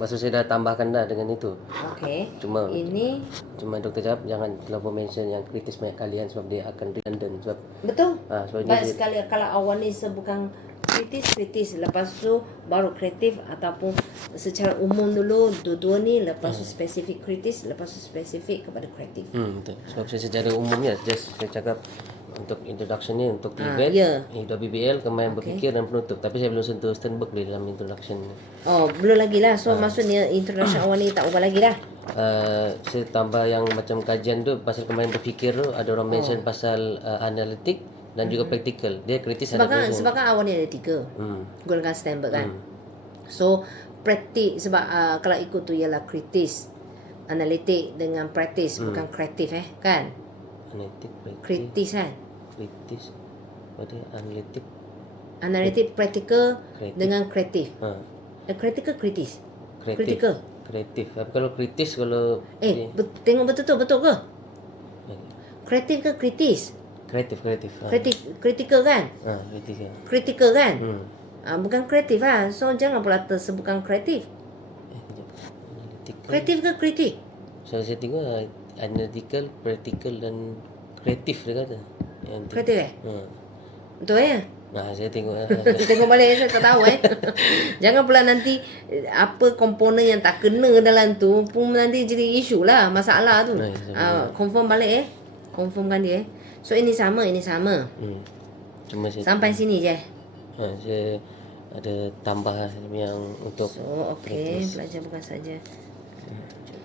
Maksud saya dah tambahkan dah dengan itu. Okey. Cuma doktor cakap jangan terlalu mention yang kritis banyak kalian sebab dia akan redundant sebab betul. sebab Baik dia sekali kalau awal ni bukan kritis, lepas tu baru kreatif, ataupun secara umum dulu dua-dua ni, lepas tu spesifik kritis, lepas tu spesifik kepada kreatif. betul. Sebab saya secara umumnya just saya cakap untuk introduction ni untuk TVET, hidup BBL, kemahiran berfikir dan penutup. Tapi saya belum sentuh Sternberg di dalam introduction ni. Oh, belum lagi lah. So maksudnya introduction awal ni tak ubah lagi dah. Saya tambah yang macam kajian tu pasal kemahiran berfikir tu ada orang mention pasal analitik dan juga praktikal. Dia kritis sebab kan awal ni ada 3. Gunakan Sternberg kan. So praktik sebab kalau ikut tu ialah kritis, analitik dengan praktis, bukan kreatif kan. Analitik, kritis kan. Kritis pada analitik praktikal dengan kreatif. Kritikal kritis. Kritikal. Kreatif. Tapi kalau kritis kalau tengok betul ke? Kreatif ke kritis? Kreatif. Kritikal kan? Kritikal kan? Bukan kreatif lah. So jangan pula tersebutkan kreatif. Kreatif ke kritik? So saya tengok analytical, practical dan kreatif dia kata. Kreatif betul ya? Saya tengok tengok balik, saya tak tahu Jangan pula nanti apa komponen yang tak kena dalam tu pun nanti jadi isu lah, masalah tu. Confirm balik confirmkan dia. So ini sama. Cuma saya sampai sini je. Saya ada tambah yang untuk belajar bukan saja.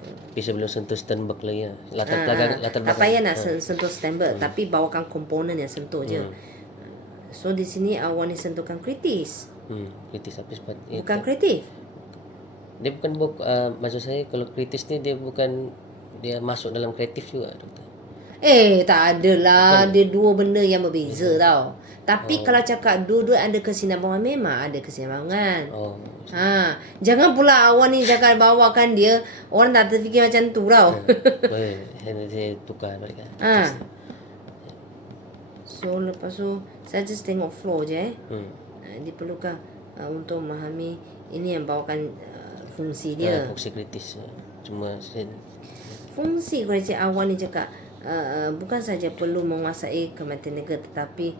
Tapi saya belum sentuh Sternberg lagi latar belakang. Tak payah nak sentuh Sternberg, tapi bawakan komponen yang sentuh je. So di sini awal ni sentuhkan kritis. Kritis tapi bukan kreatif. Dia bukan maksud saya kalau kritis ni dia bukan dia masuk dalam kreatif juga doktor. Tak adalah. Dia dua benda yang berbeza tau. Tapi kalau cakap dua-dua ada kesinambungan, memang ada kesinambungan. Jangan pula awal ni cakap bawakan dia, orang tak terfikir macam tu tau. Boleh, saya tukar balik kan. So lepas tu saya just tengok flow je diperlukan untuk memahami ini yang bawakan fungsi dia. Fungsi kritis. Cuma fungsi kritis awal ni cakap bukan saja perlu menguasai kematian negara, tetapi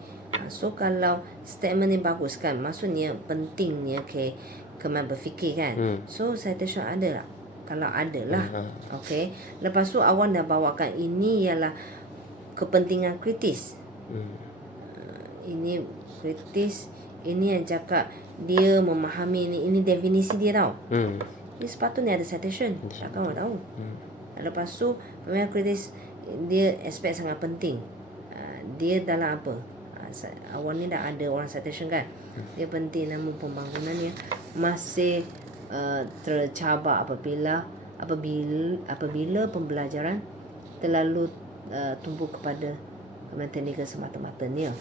so kalau statement ni bagus kan, maksudnya pentingnya kemampuan berfikir kan. So citation ada lah, kalau ada lah. Lepas tu awak dah bawakan ini ialah kepentingan kritis. Ini kritis, ini yang cakap dia memahami ini definisi dia tau. Dia sepatutnya ada citation, takkan awak tahu. Lepas tu pemahaman kritis dia aspek sangat penting. Dia dalam apa? Awal ni dah ada orang citation kan. Dia penting, namun pembangunannya masih tercabar apabila pembelajaran terlalu tumpu kepada teknikal semata-matanya.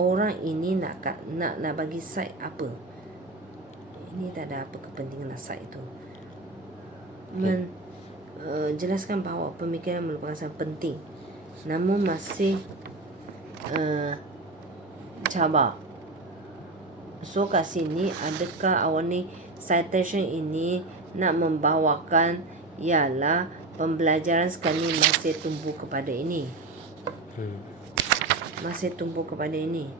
Orang ini nak bagi side apa? Ini tak ada apa kepentingan nak side itu. Jelaskan bahawa pemikiran merupakan sangat penting, namun masih cabar. So kat sini adakah awak ni citation ini nak membawakan ialah pembelajaran sekarang ni masih tumpu kepada ini. Masih tumpu kepada ini.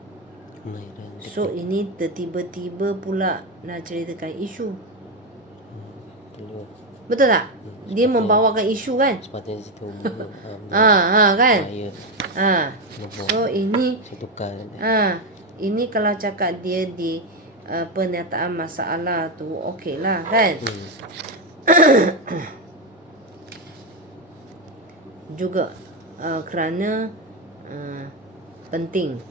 So ini tiba-tiba pula nak ceritakan isu. Betul tak? Dia membawakan isu kan? Sepatutnya situ. Kan? So ini ini kalau cakap dia di pernyataan masalah tu okey lah kan? Juga kerana penting.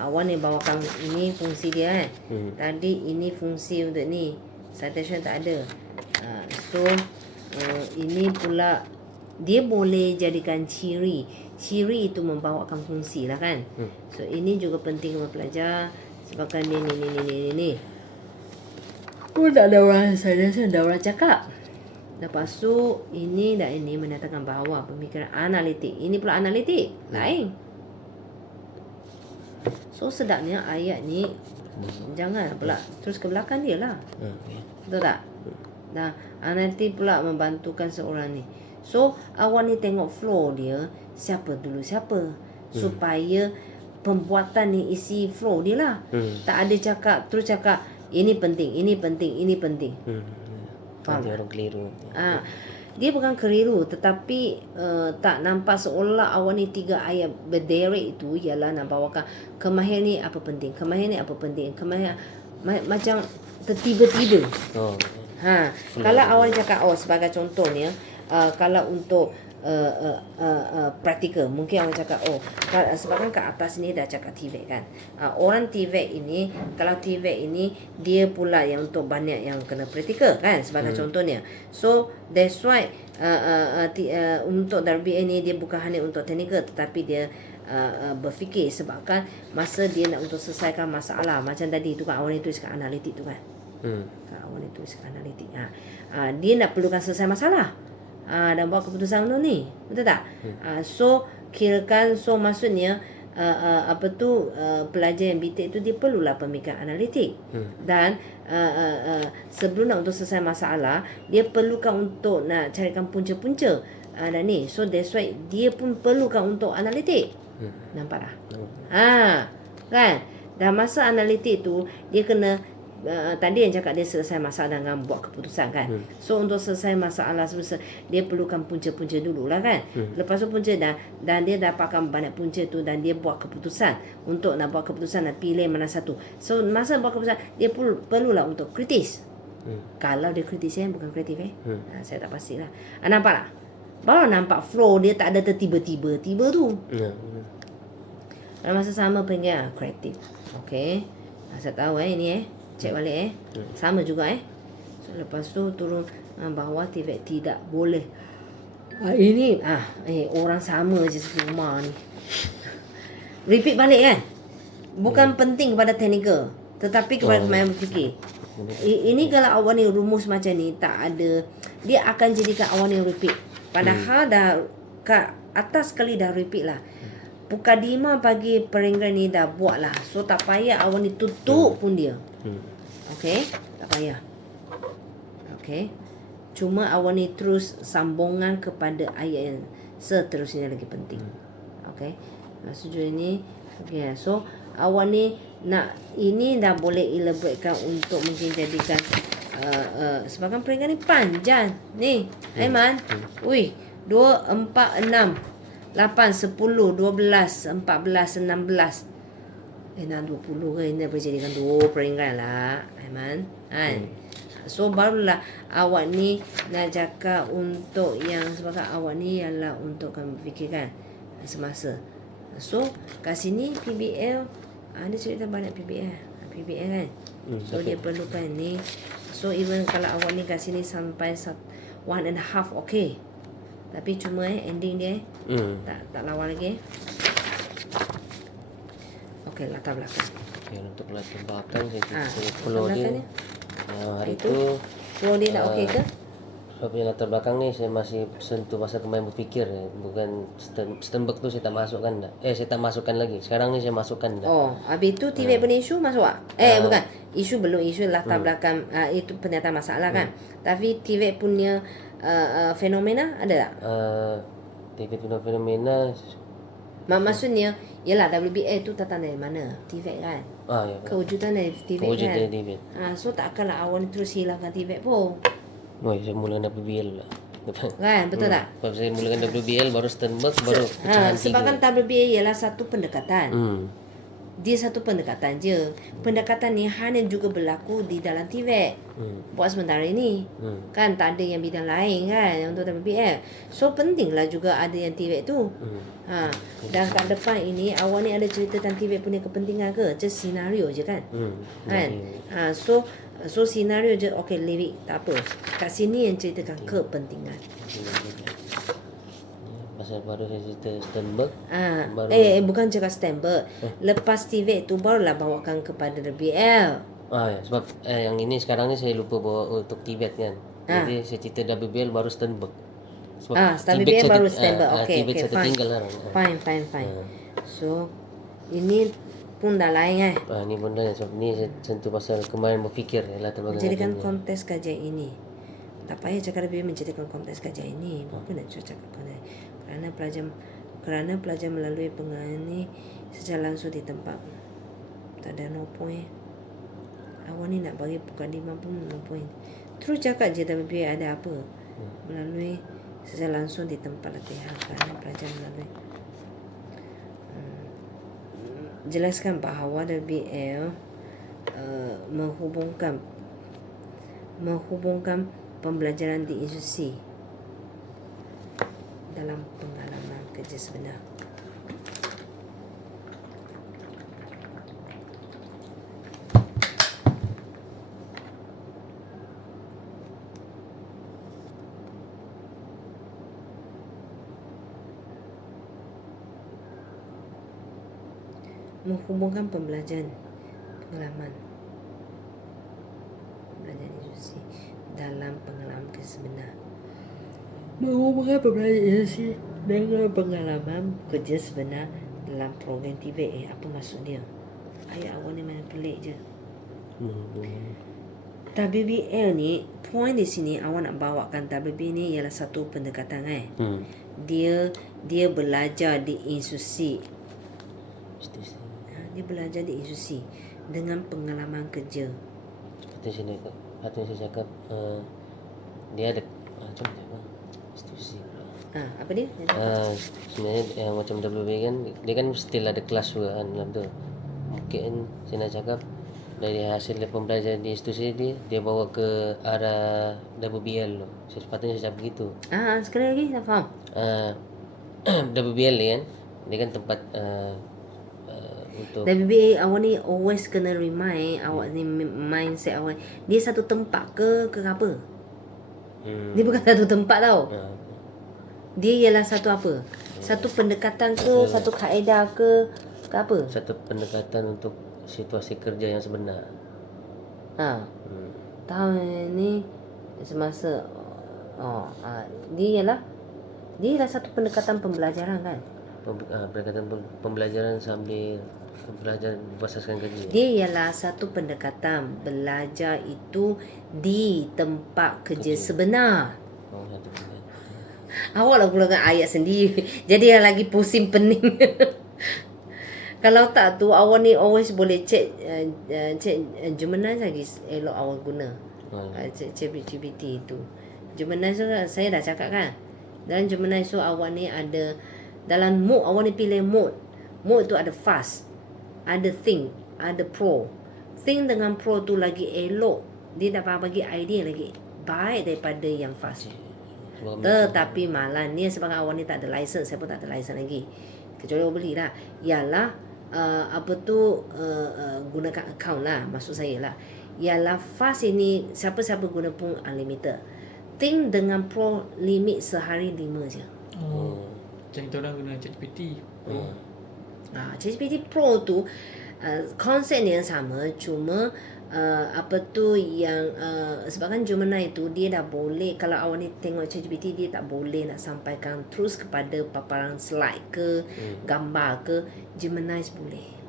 Awak ni bawakan ini fungsi dia kan? Tadi ini fungsi untuk ni. Citation tak ada. So ini pula dia boleh jadikan ciri itu membawakan fungsi lah kan. So ini juga penting kepada pelajar sebabkan ni tak ada orang citation, ada orang cakap. Lepas tu ini dan ini menyatakan bahawa pemikiran analitik, ini pula analitik lain. So sedapnya ayat ni Jangan pula terus ke belakang dia lah. Okay. Betul tak? Nah, nanti pula membantukan seorang ni. So, awak ni tengok flow dia, siapa dulu siapa. Supaya pembuatan ni isi flow dia lah. Tak ada terus cakap, ini penting, ini penting, ini penting. Faham? Nanti orang keliru. Dia bukan keliru, tetapi tak nampak seolah awak ni 3 ayat berderet itu ialah nak bawakan kemahiran ni apa penting, kemahiran ni apa penting, kemahiran macam tertiba-tiba. Kalau awak cakap sebagai contohnya kalau untuk praktikal, mungkin awak cakap sebabkan kat atas ni dah cakap TVET kan. Orang TVET ini, kalau TVET ini dia pula yang untuk banyak yang kena praktikal kan, sebagai contohnya. So that's why untuk WBA ni dia bukan hanya untuk teknikal, tetapi dia berfikir sebabkan masa dia nak untuk selesaikan masalah. Macam tadi tu kan awak ni tuliskan analitik tu kan. Awak ni tuliskan analitik. Dia nak perlukan selesai masalah. Dan buat keputusan untuk ni. Betul tak? So kirakan, maksudnya pelajar yang BTEC tu dia perlulah pemikiran analitik. Dan sebelum nak untuk selesai masalah, dia perlukan untuk nak carikan punca-punca dan ni. So that's why dia pun perlukan untuk analitik. Nampak tak? Kan? Dan masa analitik tu dia kena tadi yang cakap dia selesai masalah dengan buat keputusan kan. So untuk selesai masalah sebesar dia perlukan punca-punca dulu lah kan. Lepas tu punca dan dia dapatkan banyak punca tu dan dia buat keputusan untuk nak buat keputusan nak pilih mana satu. So masa buat keputusan dia perlulah untuk kritis. Kalau dia kritis bukan kreatif saya tak pastilah. Nampak tak? Baru nampak flow dia tak ada tertiba-tiba tu. Dan masa sama pengen kreatif. Okey. Saya tahu ini cek balik sama juga so, lepas tu turun bawah TVET tidak boleh ini orang sama je semua ni. Repeat balik kan, bukan penting kepada teknikal tetapi kepada pemain berfikir. Ini kalau awak ni rumus macam ni tak ada, dia akan jadikan awak ni repeat, padahal dah kat atas sekali dah repeat lah. Pukul 5 pagi peringkat ni dah buat lah. So tak payah awak ni tutup pun dia. Okey, tak payah. Okey. Cuma awak ni terus sambungan kepada ayat yang seterusnya lagi penting. Okey. Sejauh ini okey. So awak ni nak ini dah boleh elaboratekan untuk mungkin jadikan sebabkan peringkat ni panjang. Ni, Aiman. 2, 4, 6 8, 10, 12, 14, 16 nak 20 ke. Ini boleh jadikan 2 peringkat lah Aiman kan. So barulah awak ni nak cakap untuk yang sebabkan awak ni ialah untuk kamu fikirkan semasa. So kat sini PBL ada cerita banyak PBL kan. So dia perlukan ni. So even kalau awak ni kat sini sampai 1.5 okey. Tapi cuma ending dia tak lawa lagi. Okey, latar belakang. Okay, untuk latar belakang saya follow dia. Hari tu flow dia tak okey ke? Sebab yang latar belakang ni saya masih sentuh masa kemarin berfikir, bukan Sternberg tu saya tak masukkan dah. Saya tak masukkan lagi. Sekarang ni saya masukkan dah. Habis tu TVET punya isu masuk tak? Bukan. Isu belum, isu latar belakang itu pernyataan masalah kan. Tapi TVET punya fenomena ada tak? TVET punya fenomena maksudnya ialah WBA tu datang dari mana? TVET kan. Ya. Kewujudan dari TVET Kewujudan kan. dari TVET. So takkanlah awak ni terus hilangkan TVET pun. Saya mulakan WBL lah. Kan, betul tak? Kalau saya mulakan WBL baru Sternberg baru pecahan 3. Sebabkan WBA ialah satu pendekatan. Dia satu pendekatan je. Pendekatan ni hanya juga berlaku di dalam TVET. Buat sementara ini. Kan tak ada yang bidang lain kan untuk WBL. So pentinglah juga ada yang TVET tu. Dan kat depan ini awak ni ada cerita tentang TVET punya kepentingan ke? Just senario je kan. Kan. So senario je okey, leave it, tak apa. Kat sini yang ceritakan kepentingan. Pasal baru saya cerita Sternberg. Bukan cakap Sternberg. Lepas TVET tu barulah bawakan kepada WBL. Ya, sebab yang ini sekarang ni saya lupa bawa untuk TVET kan. Jadi saya cerita WBL baru Sternberg. Sebab WBL baru Sternberg. Okey, TVET saya fine. tertinggal lah. Fine. So ini pun dah lain Ni pun dah sebab ni saya sentuh pasal kemahiran berfikir ialah terbang menjadikan kontes kajian ini. Tak payah cakap lebih menjadikan kontes kajian ini. Apa nak cakap kerana pelajar melalui pengalaman ini secara langsung di tempat. Tak ada no point. Awak ni nak bagi bukan 5 pun no point. Terus cakap je tapi ada apa. Melalui secara langsung di tempat latihan kerana pelajar melalui. Jelaskan bahawa WBL menghubungkan pembelajaran di institusi dalam pengalaman kerja sebenar. Menghubungkan pembelajaran pengalaman pembelajaran institusi dalam pengalaman kerja sebenar. Menghubungkan pembelajaran institusi dengan pengalaman kerja sebenar dalam program TV. Apa maksud dia? Ayat awal ni main pelik je. WBL ni, point di sini awak nak bawakan WBL ni ialah satu pendekatan Dia belajar di institusi. Dia belajar di institusi dengan pengalaman kerja. Seperti sini saya cakap dia ada macam institusi. Apa dia? Sebenarnya yang macam WB kan dia kan still ada kelas juga kan dalam tu. Mungkin saya nak cakap dari hasil pembelajaran di institusi dia bawa ke arah WBL tu. Sepatutnya saya cakap begitu. Sekali lagi tak faham. WBL ni kan dia kan tempat untuk WBA awak ni always kena remind awak ni mindset awak. Dia satu tempat ke apa? Dia bukan satu tempat tau. Dia ialah satu apa? Satu pendekatan ke, satu kaedah ke apa? Satu pendekatan untuk situasi kerja yang sebenar. Tahun ni semasa dia ialah satu pendekatan pembelajaran kan? Pendekatan pembelajaran sambil belajar berasaskan kerja. Dia ialah satu pendekatan belajar itu di tempat kerja sebenar. Awak lah pula kan ayat sendiri. Jadi yang lagi pusing pening. Kalau tak tu awak ni always boleh check Gemini lagi elok awak guna. Check GPT itu. Gemini tu saya dah cakap kan. Dalam Gemini tu awak ni ada dalam mode awak ni pilih mode. Mode tu ada fast, ada think, ada pro. Think dengan pro tu lagi elok. Dia dapat bagi idea lagi baik daripada yang fast. Tetapi malah ni sebab awak ni tak ada license, saya pun tak ada license lagi. Kecuali awak beli lah. Ialah gunakan account lah, maksud saya lah. Ialah fast ini siapa-siapa guna pun unlimited. Think dengan pro limit sehari 5 je. Macam kita orang guna ChatGPT. ChatGPT Pro tu konsep dia sama, cuma sebab kan Gemini tu dia dah boleh, kalau awak ni tengok ChatGPT dia tak boleh nak sampaikan terus kepada paparan slide ke gambar ke. Gemini boleh.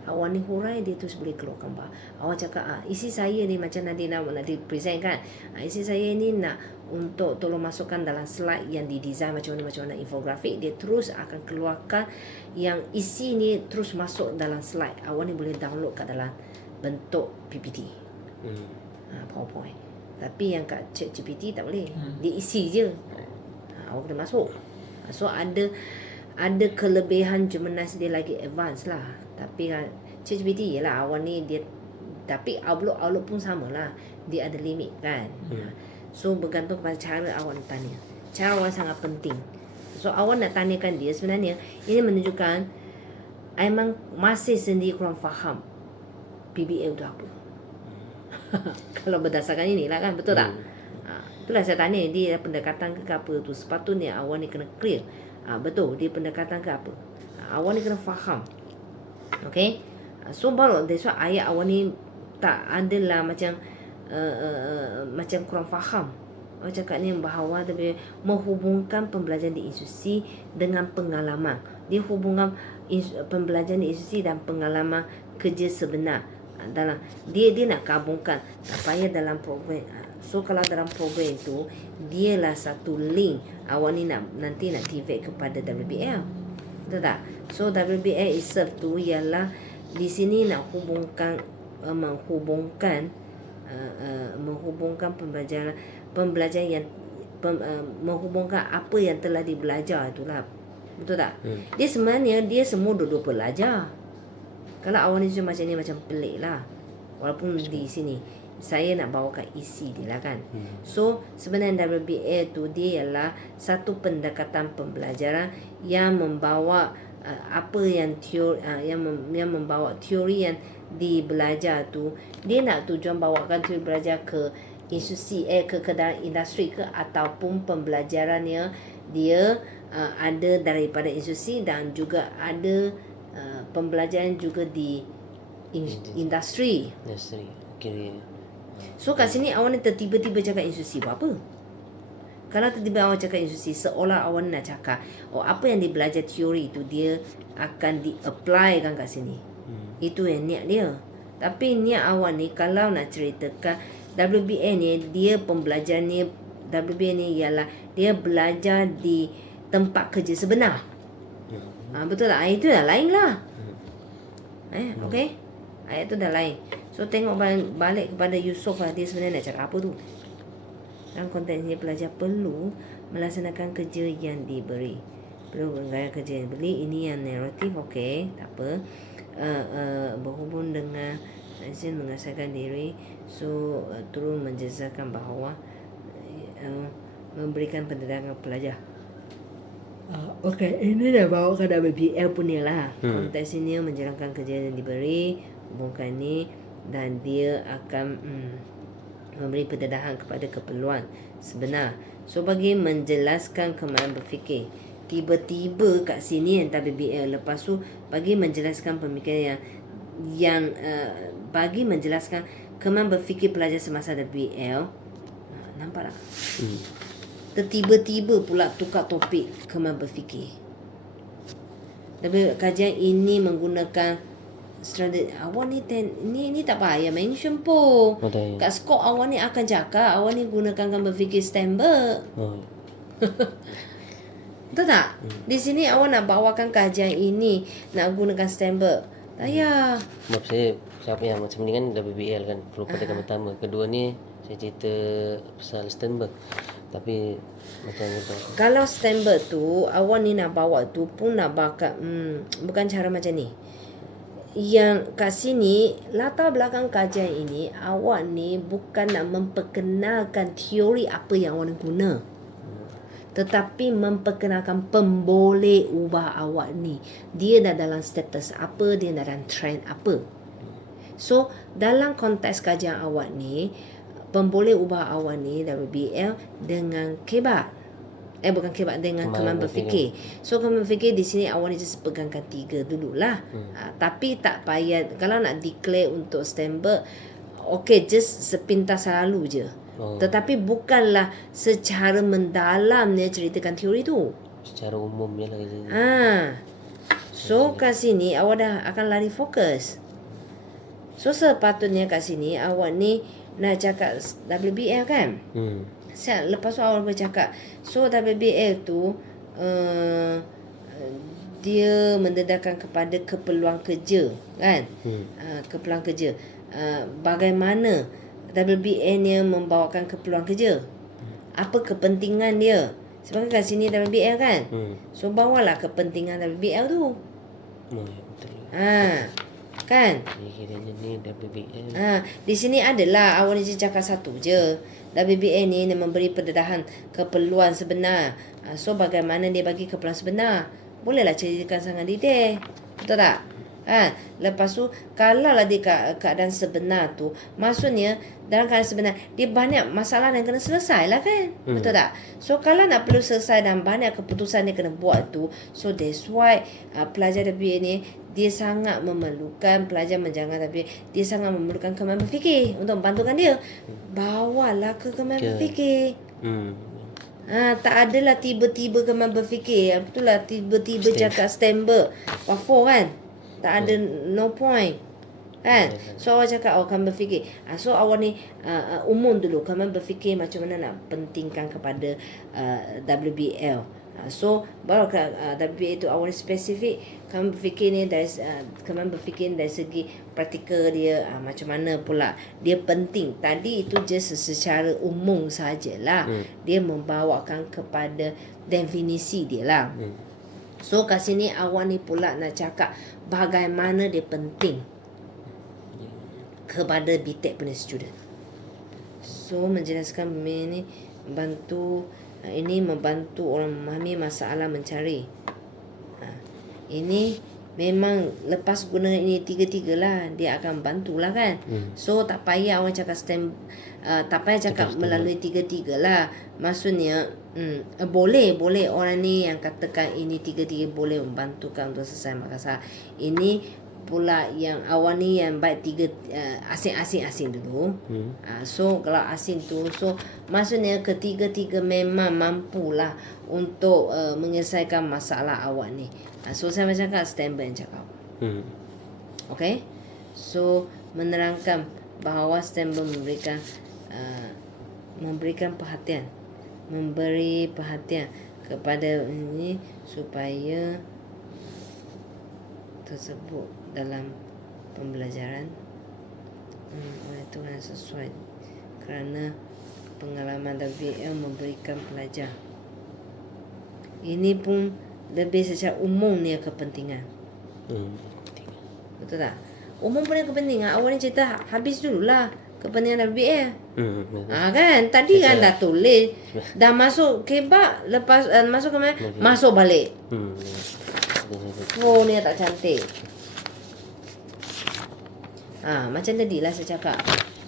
Awak ni hurai dia terus boleh keluar gambar. Awak cakap isi saya ni macam nanti nak present kan, isi saya ni nak untuk tolong masukkan dalam slide yang didesain macam mana infografik, dia terus akan keluarkan yang isi ni terus masuk dalam slide. Awak ni boleh download kat dalam bentuk PPT, PowerPoint. Tapi yang kat ChatGPT tak boleh. Dia isi je. Awak kena masuk. So ada kelebihan Gemini dia lagi advance lah. Tapi kan ChatGPT ialah awak ni dia, tapi outlook pun sama lah. Dia ada limit kan. So bergantung kepada cara awak nak tanya. Cara awak sangat penting. So awak nak tanyakan dia, sebenarnya ini menunjukkan memang masih sendiri kurang faham PBL tu apa. Kalau berdasarkan inilah kan, betul tak? Itulah saya tanya dia pendekatan ke apa tu. Sepatutnya awak ni kena clear. Betul dia pendekatan ke apa. Awak ni kena faham. Okay. So baru that's why ayat awak ni tak adalah macam macam kurang faham. Awak cakap ni bahawa dia menghubungkan pembelajaran di institusi dengan pengalaman. Dia hubungan pembelajaran di institusi dan pengalaman kerja sebenar. Dalam dia nak gabungkan tak payah dalam program. So kalau dalam program itu dialah satu link awak ni nanti nak activate kepada WBL. Betul tak? So WBL itself tu ialah di sini nak menghubungkan pembelajaran yang menghubungkan apa yang telah dibelajar itulah. Betul tak? Dia sebenarnya dia semua dua-dua pelajar. Kalau awak ni macam ni macam pelik lah. Walaupun di sini saya nak bawakan isi dia lah kan. So sebenarnya WBA tu dia ialah satu pendekatan pembelajaran yang membawa apa yang teori yang membawa teori yang dibelajar tu, dia nak tujuan bawakan teori belajar ke institusi ke dalam industri ke, ataupun pembelajarannya dia ada daripada institusi dan juga ada pembelajaran juga di industri. Industri. Okay. So kat sini awak ni tiba-tiba cakap institusi buat apa? Kalau tiba-tiba awak cakap institusi, seolah awak nak cakap apa yang dia belajar teori itu dia akan di-apply kan kat sini. Itu yang niat dia. Tapi niat awak ni kalau nak ceritakan WBA ni, dia pembelajarannya WBA ni ialah dia belajar di tempat kerja sebenar. Betul tak? Itu dah lain lah. Okay? Ayat tu dah lain. So tengok balik kepada Yusof lah, dia sebenarnya nak cakap apa tu. Dalam konteks ini pelajar perlu melaksanakan kerja yang diberi. Perlu menggaya kerja yang diberi. Ini yang naratif, okey, tak apa. Berhubung dengan mengasahkan diri. So turut menjelaskan bahawa memberikan pendidikan pelajar. Okey, ini dah bawakan WBL punya lah. Konteks ini menjalankan kerja yang diberi, bukan ni, dan dia akan memberi pendedahan kepada keperluan sebenar. So bagi menjelaskan kemahiran berfikir, tiba-tiba kat sini yang WBL, lepas tu bagi menjelaskan pemikiran yang bagi menjelaskan kemahiran berfikir pelajar semasa WBL. Nampak tak? Tiba-tiba pula tukar topik kemahiran berfikir. Tapi kajian ini menggunakan strategi awak ni tak payah mention pun. Kat skop awak ni akan cakap awak ni gunakan kemahiran berfikir Stenberg. Betul tak? Di sini awak nak bawakan kajian ini nak gunakan Stenberg. Tak payah. Sebab siapa yang macam ni kan WBL kan, perubahan pertama. Kedua ni saya cerita pasal Stenberg. Tapi macam tu. Kalau Stenberg tu awak ni nak bawa tu pun nak bakat bukan cara macam ni. Yang kat sini latar belakang kajian ini awak ni bukan nak memperkenalkan teori apa yang awak nak guna, tetapi memperkenalkan pemboleh ubah awak ni. Dia dah dalam status apa, dia dah dalam trend apa. So dalam konteks kajian awak ni, pemboleh ubah awak ni WBL dengan kebat. Bukan kebat, dengan kemahiran berfikir. So kemahiran berfikir di sini awak ni just pegangkan 3 dululah. Tapi tak payah kalau nak declare untuk Stenberg, okay, just sepintas selalu je. Tetapi bukanlah secara mendalamnya ceritakan teori tu. Secara umum je lah. So kat sini awak dah akan lari fokus. So sepatutnya kat sini awak ni nak cakap WBL kan? Lepas tu awak bercakap, so WBL tu dia mendedahkan kepada keperluan kerja kan? Keperluan kerja. Bagaimana WBL ni membawakan keperluan kerja? Apa kepentingan dia? Sebab kat sini WBL kan? So bawalah kepentingan WBL tu. Kan? Kiranya ni WBL. Di sini adalah awak ni cakap satu je. WBL ni memberi pendedahan keperluan sebenar. So bagaimana dia bagi keperluan sebenar? Bolehlah ceritakan sangat detail. Betul tak? Lepas tu kalau lah di keadaan sebenar tu, maksudnya dalam keadaan sebenar dia banyak masalah yang kena selesai lah kan. Betul tak? So kalau nak perlu selesai dan banyak keputusan dia kena buat tu, so that's why pelajar WBL ni dia sangat memerlukan pelajar menjangan, tapi dia sangat memerlukan kemahiran berfikir untuk membantukan dia. Bawalah ke kemahiran berfikir. Tak adalah tiba-tiba kamu berfikir. Betul lah tiba-tiba cakap September. What for kan? Tak ada no point. Kan? So awak cakap kamu berfikir. So awak ni umum dulu. Kamu berfikir macam mana nak pentingkan kepada WBL. So baru WBL itu awak ni spesifik. Kamu berfikir ni dari kamu berfikir dari segi praktikal dia macam mana pula dia penting. Tadi itu just secara umum sajalah. Dia membawakan kepada definisi dia lah. So kat sini awak ni pula nak cakap bagaimana dia penting kepada BTEC punya student. So menjelaskan ini membantu orang memahami masalah mencari. Ini memang lepas guna ini tiga-tiga lah, dia akan bantulah kan. So tak payah awak cakap tak payah cakap melalui tiga-tiga lah. Maksudnya boleh orang ni yang katakan ini tiga-tiga boleh membantukan untuk selesai masalah. Ini pula yang awak ni yang baik tiga asing dulu. So kalau asing tu, so maksudnya ketiga-tiga memang mampulah untuk menyelesaikan masalah awak ni. So saya cakap standby yang cakap. Okay. So menerangkan bahawa standby memberi perhatian kepada ini supaya tersebut dalam pembelajaran oleh Tuhan sesuai kerana pengalaman WBL memberikan pelajar. Ini pun lebih secara umum ni kepentingan. Betul tak? Umum punya kepentingan. Awak ni cerita habis dululah kepentingan WBL. Kan tadi kan dah tulis, dah masuk kebab, lepas masuk ke mana? Masuk balik. Oh ni tak cantik. Macam tadi lah saya cakap.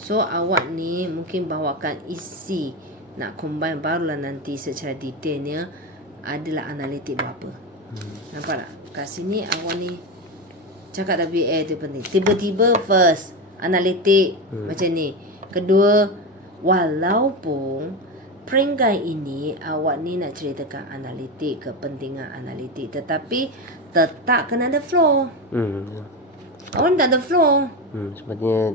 So awak ni mungkin bawakan isi nak combine, barulah nanti secara detailnya adalah analitik berapa. Nampak tak? Kat sini awak ni cakap WBL tu penting. Tiba-tiba first analitik macam ni. Kedua, walaupun peringkat ini awak ni nak ceritakan analitik, kepentingan analitik, tetapi tetap kena ada flow. Awak ni tak ada flow. Sebabnya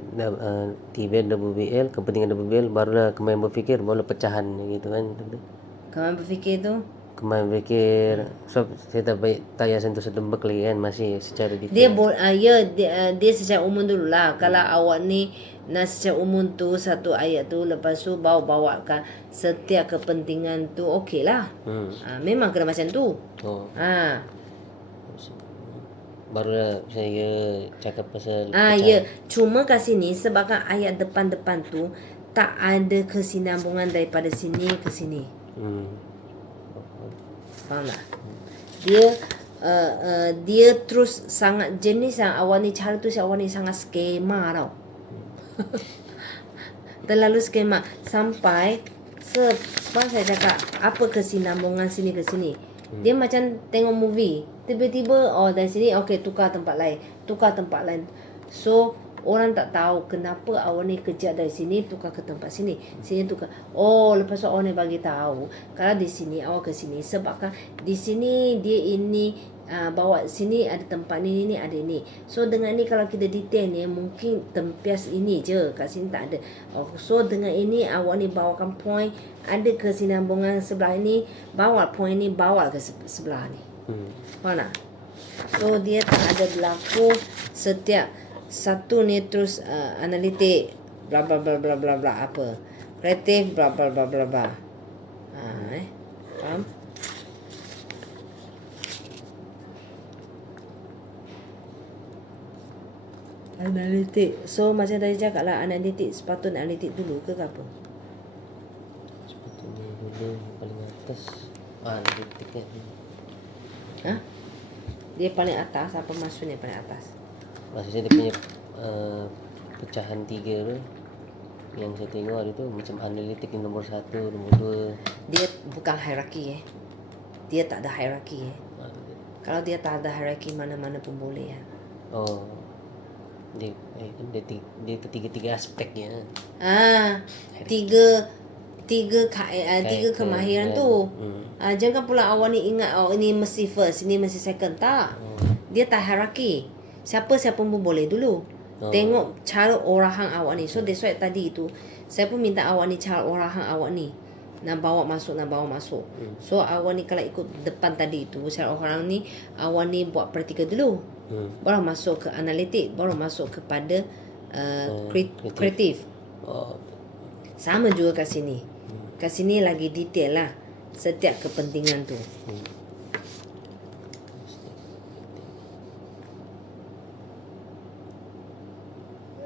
WBL, kepentingan WBL, barulah kemain berfikir, barulah pecahan gitu kan. Kemain berfikir tu? Kemain berfikir, so saya tak baik tayar sentuh sedembek lagi kan, masih secara Dia detail. dia secara umum dulu lah. Kalau awak ni nak secara umum tu satu ayat tu, lepas tu bawakan setiap kepentingan tu, okey lah. Memang kena macam tu. Barulah saya cakap pasal ya. Cuma kat sini sebabkan ayat depan-depan tu tak ada kesinambungan daripada sini ke sini. Faham tak? Dia terus sangat jenis yang awak ni, cara tu awak ni sangat skema tau. Terlalu skema sampai saya cakap apa kesinambungan sini ke sini. Dia macam tengok movie, tiba-tiba dari sini tukar tempat lain. So orang tak tahu kenapa awak ni kejap dari sini tukar ke tempat sini tukar. Lepas tu awak ni bagi tahu kalau di sini awak ke sini sebabkan di sini dia ini bawa sini ada tempat ni ada ni. So dengan ni kalau kita detail ni mungkin tempias ini je, kat sini tak ada. So dengan ini awak ni bawakan point, ada kesinambungan sebelah ini, bawa point ni bawa ke sebelah ni. Faham tak? So dia tak ada berlaku setiap satu ni terus analitik bla bla bla bla bla bla apa kreatif bla bla bla bla bla. Faham? Analitik. So macam tadi cakap lah, analitik sepatutnya analitik dulu ke apa? Sepatutnya dulu paling atas. Analitik kan. Dia paling atas, apa maksudnya paling atas? Maksudnya dia punya pecahan 3 tu yang saya tengok itu macam analitik yang nombor 1, nombor 2. Dia bukan hierarki Dia tak ada hierarki Kalau dia tak ada hierarki, mana-mana pun boleh Dia ketiga-tiga aspeknya. tiga kemahiran tu. Jangan pula awak ni ingat ini mesti first, ini mesti second. Tak. Dia tak hierarki. Siapa-siapa pun boleh dulu. Tengok cara orahan awak ni. So that's why tadi itu saya pun minta awak ni cara orahan awak ni. Nak bawa masuk. So awak ni kalau ikut depan tadi itu cara orang ni, awak ni buat praktikal dulu. Baru masuk ke analitik, baru masuk kepada kreatif. Sama juga kat sini. Kat sini lagi detail lah setiap kepentingan tu.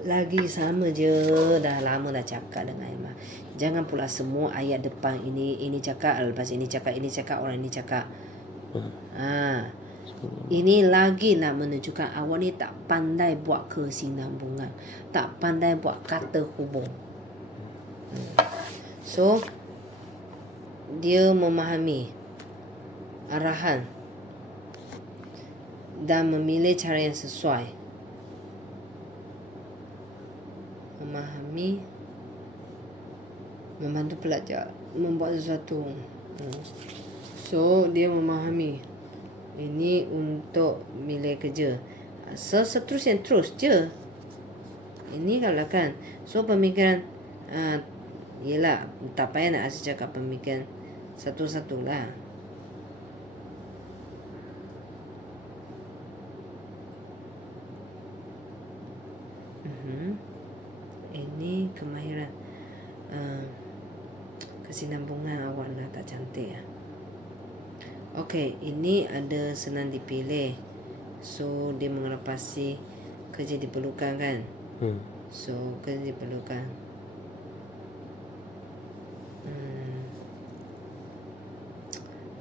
Lagi sama je, dah lama dah cakap dengan Emma. Jangan pula semua ayat depan ini cakap, lepas ini cakap, orang ini cakap. Ini lagi nak menunjukkan awak ni tak pandai buat kesinambungan, tak pandai buat kata hubung. So dia memahami arahan dan memilih cara yang sesuai. Memahami, membantu pelajar membuat sesuatu. So dia memahami ini untuk milih kerja. Seterusnya terus je. Ini kalau kan. So pemikiran yelah, tak payah nak asyik cakap pemikiran satu-satu lah. Ini kemahiran kesinambungan awak lah tak cantik lah. Okey, ini ada senang dipilih. So dia mengelepasi kerja diperlukan kan. So kerja diperlukan.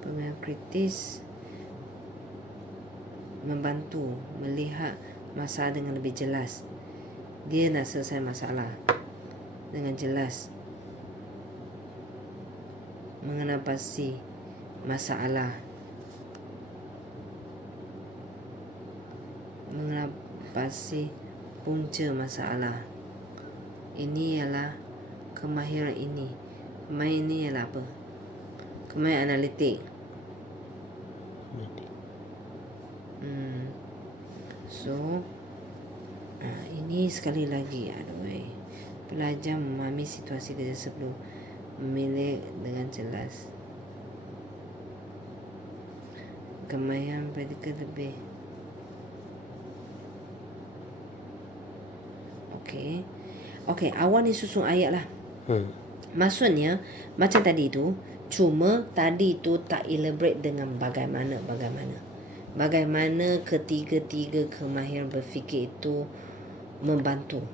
Pemikiran kritis membantu melihat masalah dengan lebih jelas. Dia nak selesai masalah dengan jelas. Mengenapasi masalah. Mengenapasi punca masalah. Ini ialah kemahiran ini. Kemahiran ini ialah apa? Kemahiran analitik. So ini sekali lagi, pelajar memahami situasi kerja sebelum memilih dengan jelas. Kemahiran praktikal lebih. Okey, awak ni susun ayat lah. Maksudnya macam tadi tu, cuma tadi tu tak elaborate dengan bagaimana ketiga-tiga kemahiran berfikir itu membantu.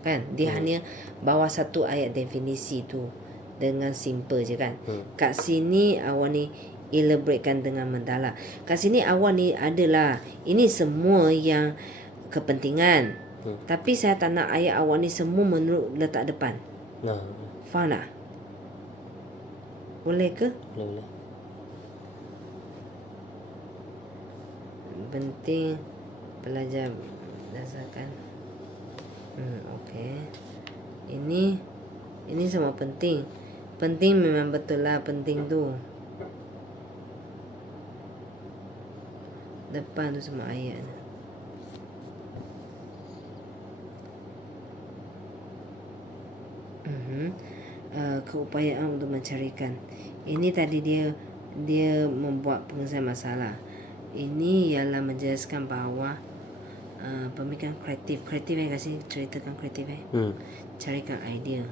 Kan? Dia hanya bawa satu ayat definisi tu dengan simple je kan. Kat sini awak ni elaboratekan dengan mendalam. Kat sini awak ni adalah ini semua yang kepentingan. Tapi saya tak nak ayat awak ni semua menurut letak depan. Faham tak? Boleh ke? Boleh. Penting pelajar dasarkan. Okey. Ini semua penting. Penting memang betul lah, penting tu. Depan tu semua ayat. Keupayaan untuk mencarikan. Ini tadi dia membuat penyelesaian masalah. Ini ialah menjelaskan bahawa pemikiran kreatif kasih ceritakan kreatif carikan idea.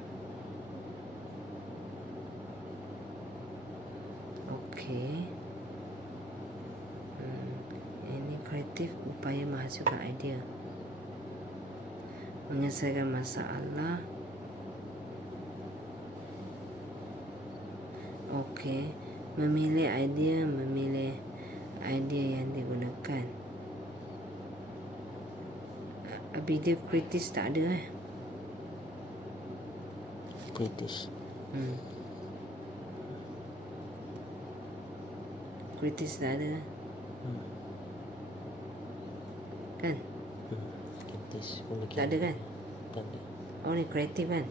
Okey. Ini kreatif upaya menghasilkan idea, menyelesaikan masalah. Okey, memilih idea yang digunakan. Video kritis tak ada Kritis. Kritis tak ada kan? Kritis. Tak ada kan? Tak ada. Oh ni kreatif kan?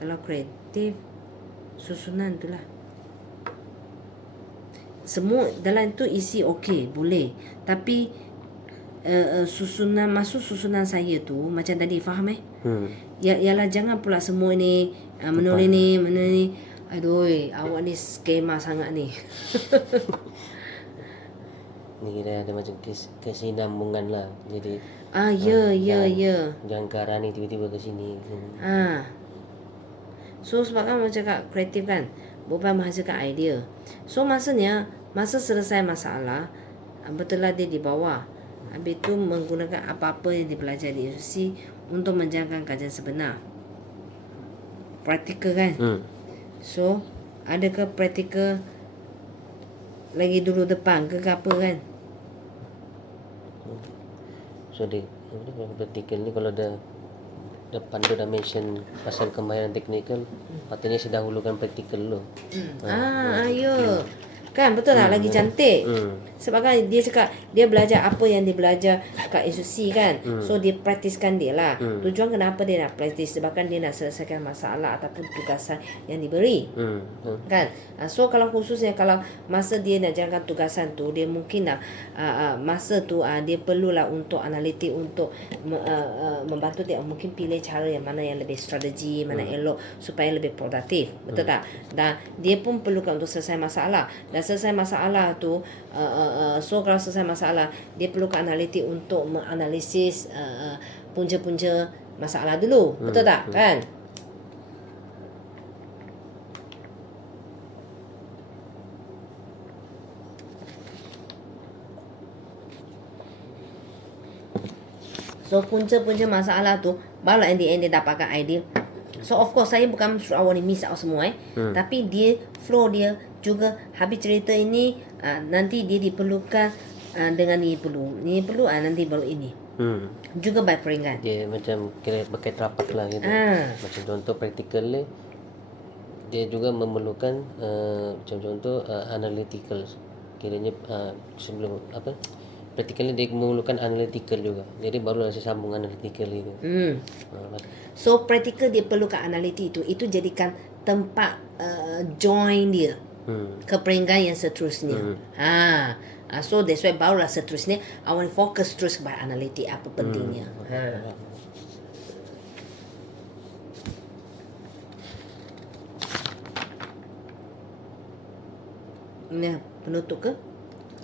Kalau kreatif susunan tu lah. Semua dalam tu isi okey, boleh. Tapi susunan saya tu macam tadi, faham Ialah jangan pula semua ni menulis ni. Aduh, awak ni skema sangat ni. Ni kira ada macam kesinambungan lah. Jadi jangan ke arah ni tiba-tiba ke sini. So sebab kan macam cakap kreatif kan, bukan menghasilkan idea. So masa selesai masalah, betul lah dia di bawah. Habis tu menggunakan apa-apa yang dipelajari di institusi untuk menjalankan kajian sebenar. Praktikal kan. So adakah praktikal lagi dulu depan ke apa kan? So dia praktikal ni kalau dah depan tu dah mention pasal kemahiran teknikal, patutnya saya dahulukan praktikal dulu. Ya. Kan betul lah, lagi cantik. Sebab kan dia cakap dia belajar apa yang dia belajar kat institusi kan. So dia praktiskan dia lah. Tujuan kenapa dia nak praktis, sebabkan dia nak selesaikan masalah ataupun tugasan yang diberi. Kan. So kalau khususnya kalau masa dia nak jalankan tugasan tu, dia mungkin masa tu dia perlulah untuk analitik, untuk membantu dia mungkin pilih cara yang mana yang lebih strategi, mana elok supaya lebih produktif. Betul tak? Dan dia pun perlukan untuk selesai masalah. Dan selesai masalah tu so kalau selesai masalah, dia perlukan analitik untuk menganalisis punca-punca masalah dulu. Betul tak? Kan? So punca-punca masalah tu baru in the end dia dapatkan idea. So of course saya bukan suruh awak ni miss out semua tapi dia flow dia juga habis cerita ini nanti dia diperlukan dengan ni perlu nanti baru ini. Juga by peringkat. Dia macam kira berkait rapat lah gitu. Macam contoh praktikal ni dia juga memerlukan macam contoh analytical. Kiranya sebelum praktikal ni dia memerlukan analytical juga. Jadi baru saya sambung analytical itu. So praktikal dia perlukan analitik itu jadikan tempat join dia ke peringkat yang seterusnya. So that's why barulah seterusnya awak fokus terus kepada analitik apa pentingnya. Ini penutup ke?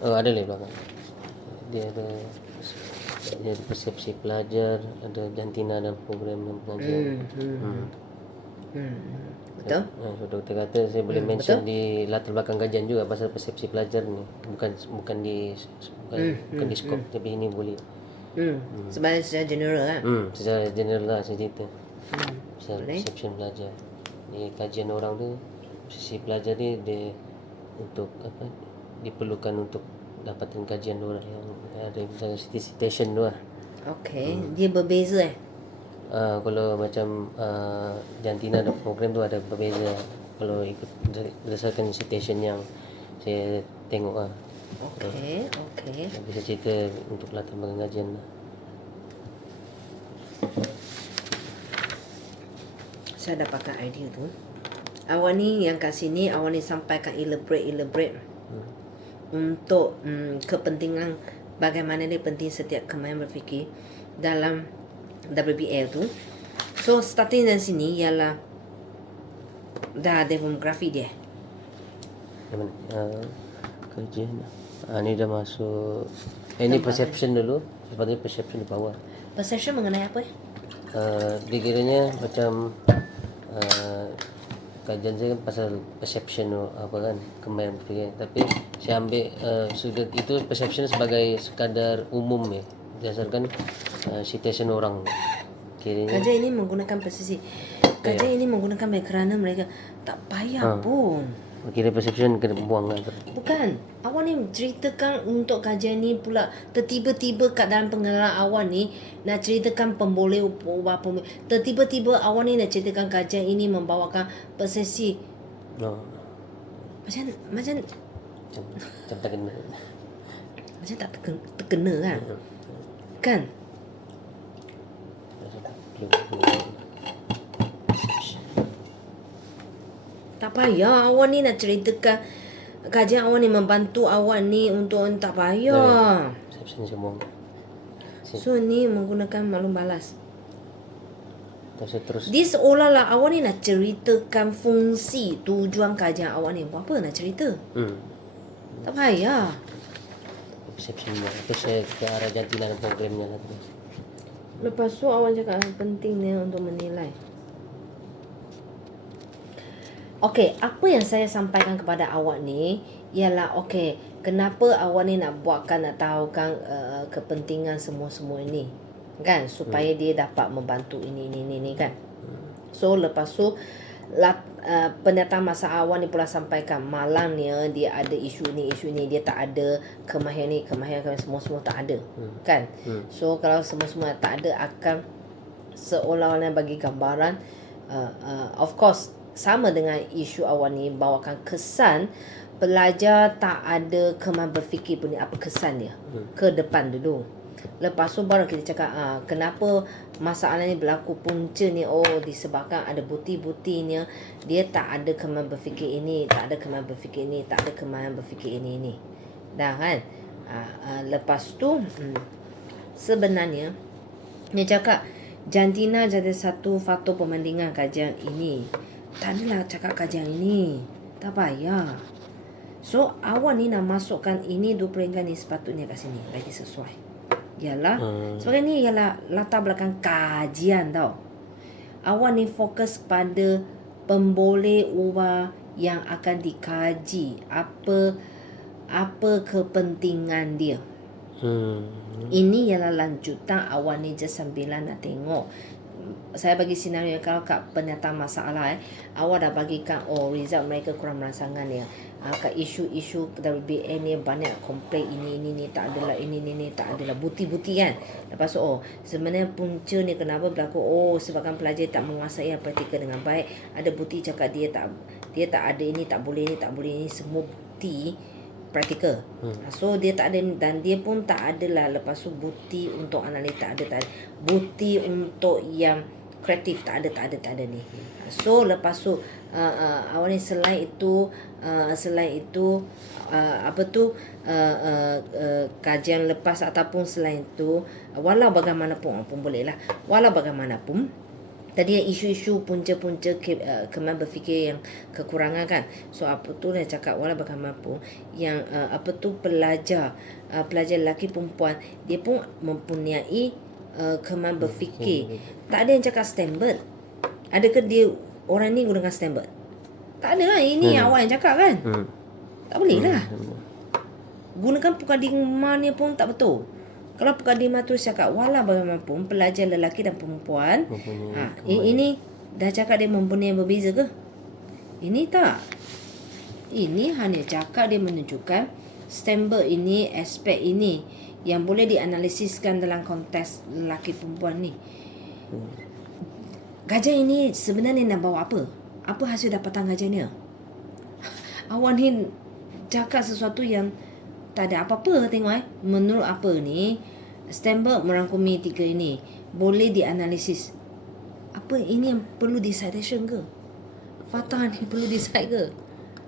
Ada lagi belakang. Dia ada persepsi pelajar, ada jantina dan program pengajian. Betul? So doktor kata saya boleh mention di latar belakang kajian juga pasal persepsi pelajar ni. Bukan di skop, tapi ini boleh. Secara general kan? Secara general lah saya cerita. Pasal perception pelajar. Ni kajian orang tu, persepsi pelajar ni dia untuk diperlukan untuk dapatkan kajian orang yang ada citation tu lah. Okey, dia berbeza kalau macam jantina dan program tu ada berbeza kalau ikut berdasarkan citation yang saya tengok lah. Okey. Bisa cerita untuk latar belakang kajian lah. Saya dapatkan idea tu. Awak ni yang kat sini awak ni sampaikan elaborate untuk kepentingan bagaimana dia penting setiap kemahiran berfikir dalam WBL tu. So starting dari sini ialah dah demografi dia. Yang mana? Kajian. Ni dah masuk. Ini perception dulu. Sepatutnya perception di bawah. Perception mengenai apa? Dia kiranya macam kajian saya kan pasal perception tu apa kan, kemahiran berfikir. Tapi saya ambil sudut itu perception sebagai sekadar umum berdasarkan citation orang. Kiranya Kajian ini menggunakan persepsi. Kajian ini menggunakan kerana mereka tak payah pun. Kira perception kena buang lah. Bukan. Awak ni ceritakan untuk kajian ni pula tertiba-tiba kat dalam pengenalan awak ni nak ceritakan pemboleh ubah pemboleh. Tertiba-tiba awak ni nak ceritakan kajian ini membawakan persepsi. Macam tak kena. Macam tak terkena kan? Kan? Tak payah awak ni nak ceritakan kajian awak ni membantu awak ni untuk tak payah. Saya semua. So ni menggunakan maklum balas. Terus Dia seolah-olah awak ni nak ceritakan fungsi tujuan kajian awak ni. Buat apa nak cerita? Tak payah. Saya semua. Terus saya ke arah jantina dan programnya lah terus. Lepas tu awak cakap pentingnya untuk menilai. Okey, apa yang saya sampaikan kepada awak ni ialah okey, kenapa awak ni nak buatkan, nak tahukan kepentingan semua-semua ini. Kan? Supaya dia dapat membantu ini kan. So lepas tu pendatang masa awal ni pula sampaikan malangnya dia ada isu ni, dia tak ada kemahiran semua tak ada. Kan? So kalau semua tak ada akan seolah-olah bagi gambaran of course sama dengan isu awal ni bawakan kesan pelajar tak ada kemampuan berfikir pun ni, apa kesan dia ke depan dulu. Lepas tu baru kita cakap kenapa masalah ni berlaku punca ni, disebabkan ada bukti-buktinya dia tak ada kemampuan berfikir ini, tak ada kemampuan berfikir ini, tak ada kemampuan berfikir ini. Dah kan? Lepas tu sebenarnya dia cakap jantina jadi satu faktor perbandingan kajian ini. Tak adalah cakap kajian ini. Tak payah. So awak ni nak masukkan ini 2 peringkat ni sepatutnya kat sini. Lagi sesuai. Yalah. Sebab ni ialah latar belakang kajian tau. Awak ni fokus pada pemboleh ubah yang akan dikaji. Apa kepentingan dia. Ini ialah lanjutan awak ni je sambil nak tengok. Saya bagi senario kalau kat penyataan masalah awak dah bagikan result mereka kurang merangsangan ya. Kat isu-isu WBN ni banyak komplain ini tak adalah ini tak adalah bukti-bukti kan. Lepas tu sebenarnya punca ni kenapa berlaku sebabkan pelajar tak menguasai praktikal dengan baik. Ada bukti cakap dia tak ada ini, tak boleh ini semua bukti praktikal. So dia tak ada dan dia pun tak adalah lepas tu bukti untuk analis tak ada. Bukti untuk yang kreatif tak ada ni. So lepas tu awal ni selain itu kajian lepas ataupun selain itu walau bagaimanapun tadi isu-isu punca-punca kemampuan berfikir yang kekurangan kan. So apa tu dia cakap walau bagaimanapun yang pelajar lelaki perempuan dia pun mempunyai kemampuan berfikir. Tak ada yang cakap standard. Adakah dia orang ni gunakan standard? Tak ada lah. Ini awak yang cakap kan. Tak boleh lah. Gunakan mukadimah ni pun tak betul. Kalau mukadimah tu cakap walau bagaimanapun pelajar lelaki dan perempuan ini dah cakap dia mempunyai berbeza ke? Ini tak. Ini hanya cakap dia menunjukkan standard ini, aspek ini yang boleh dianalisiskan dalam konteks lelaki perempuan ni. Kajian ini sebenarnya nak bawa apa? Apa hasil dapatan kajiannya? Awak ni cakap sesuatu yang tak ada apa-apa tengok menurut apa ni Sternberg merangkumi 3 ini boleh dianalisis. Apa ini yang perlu di citation ke? Fatah ni perlu di cite ke?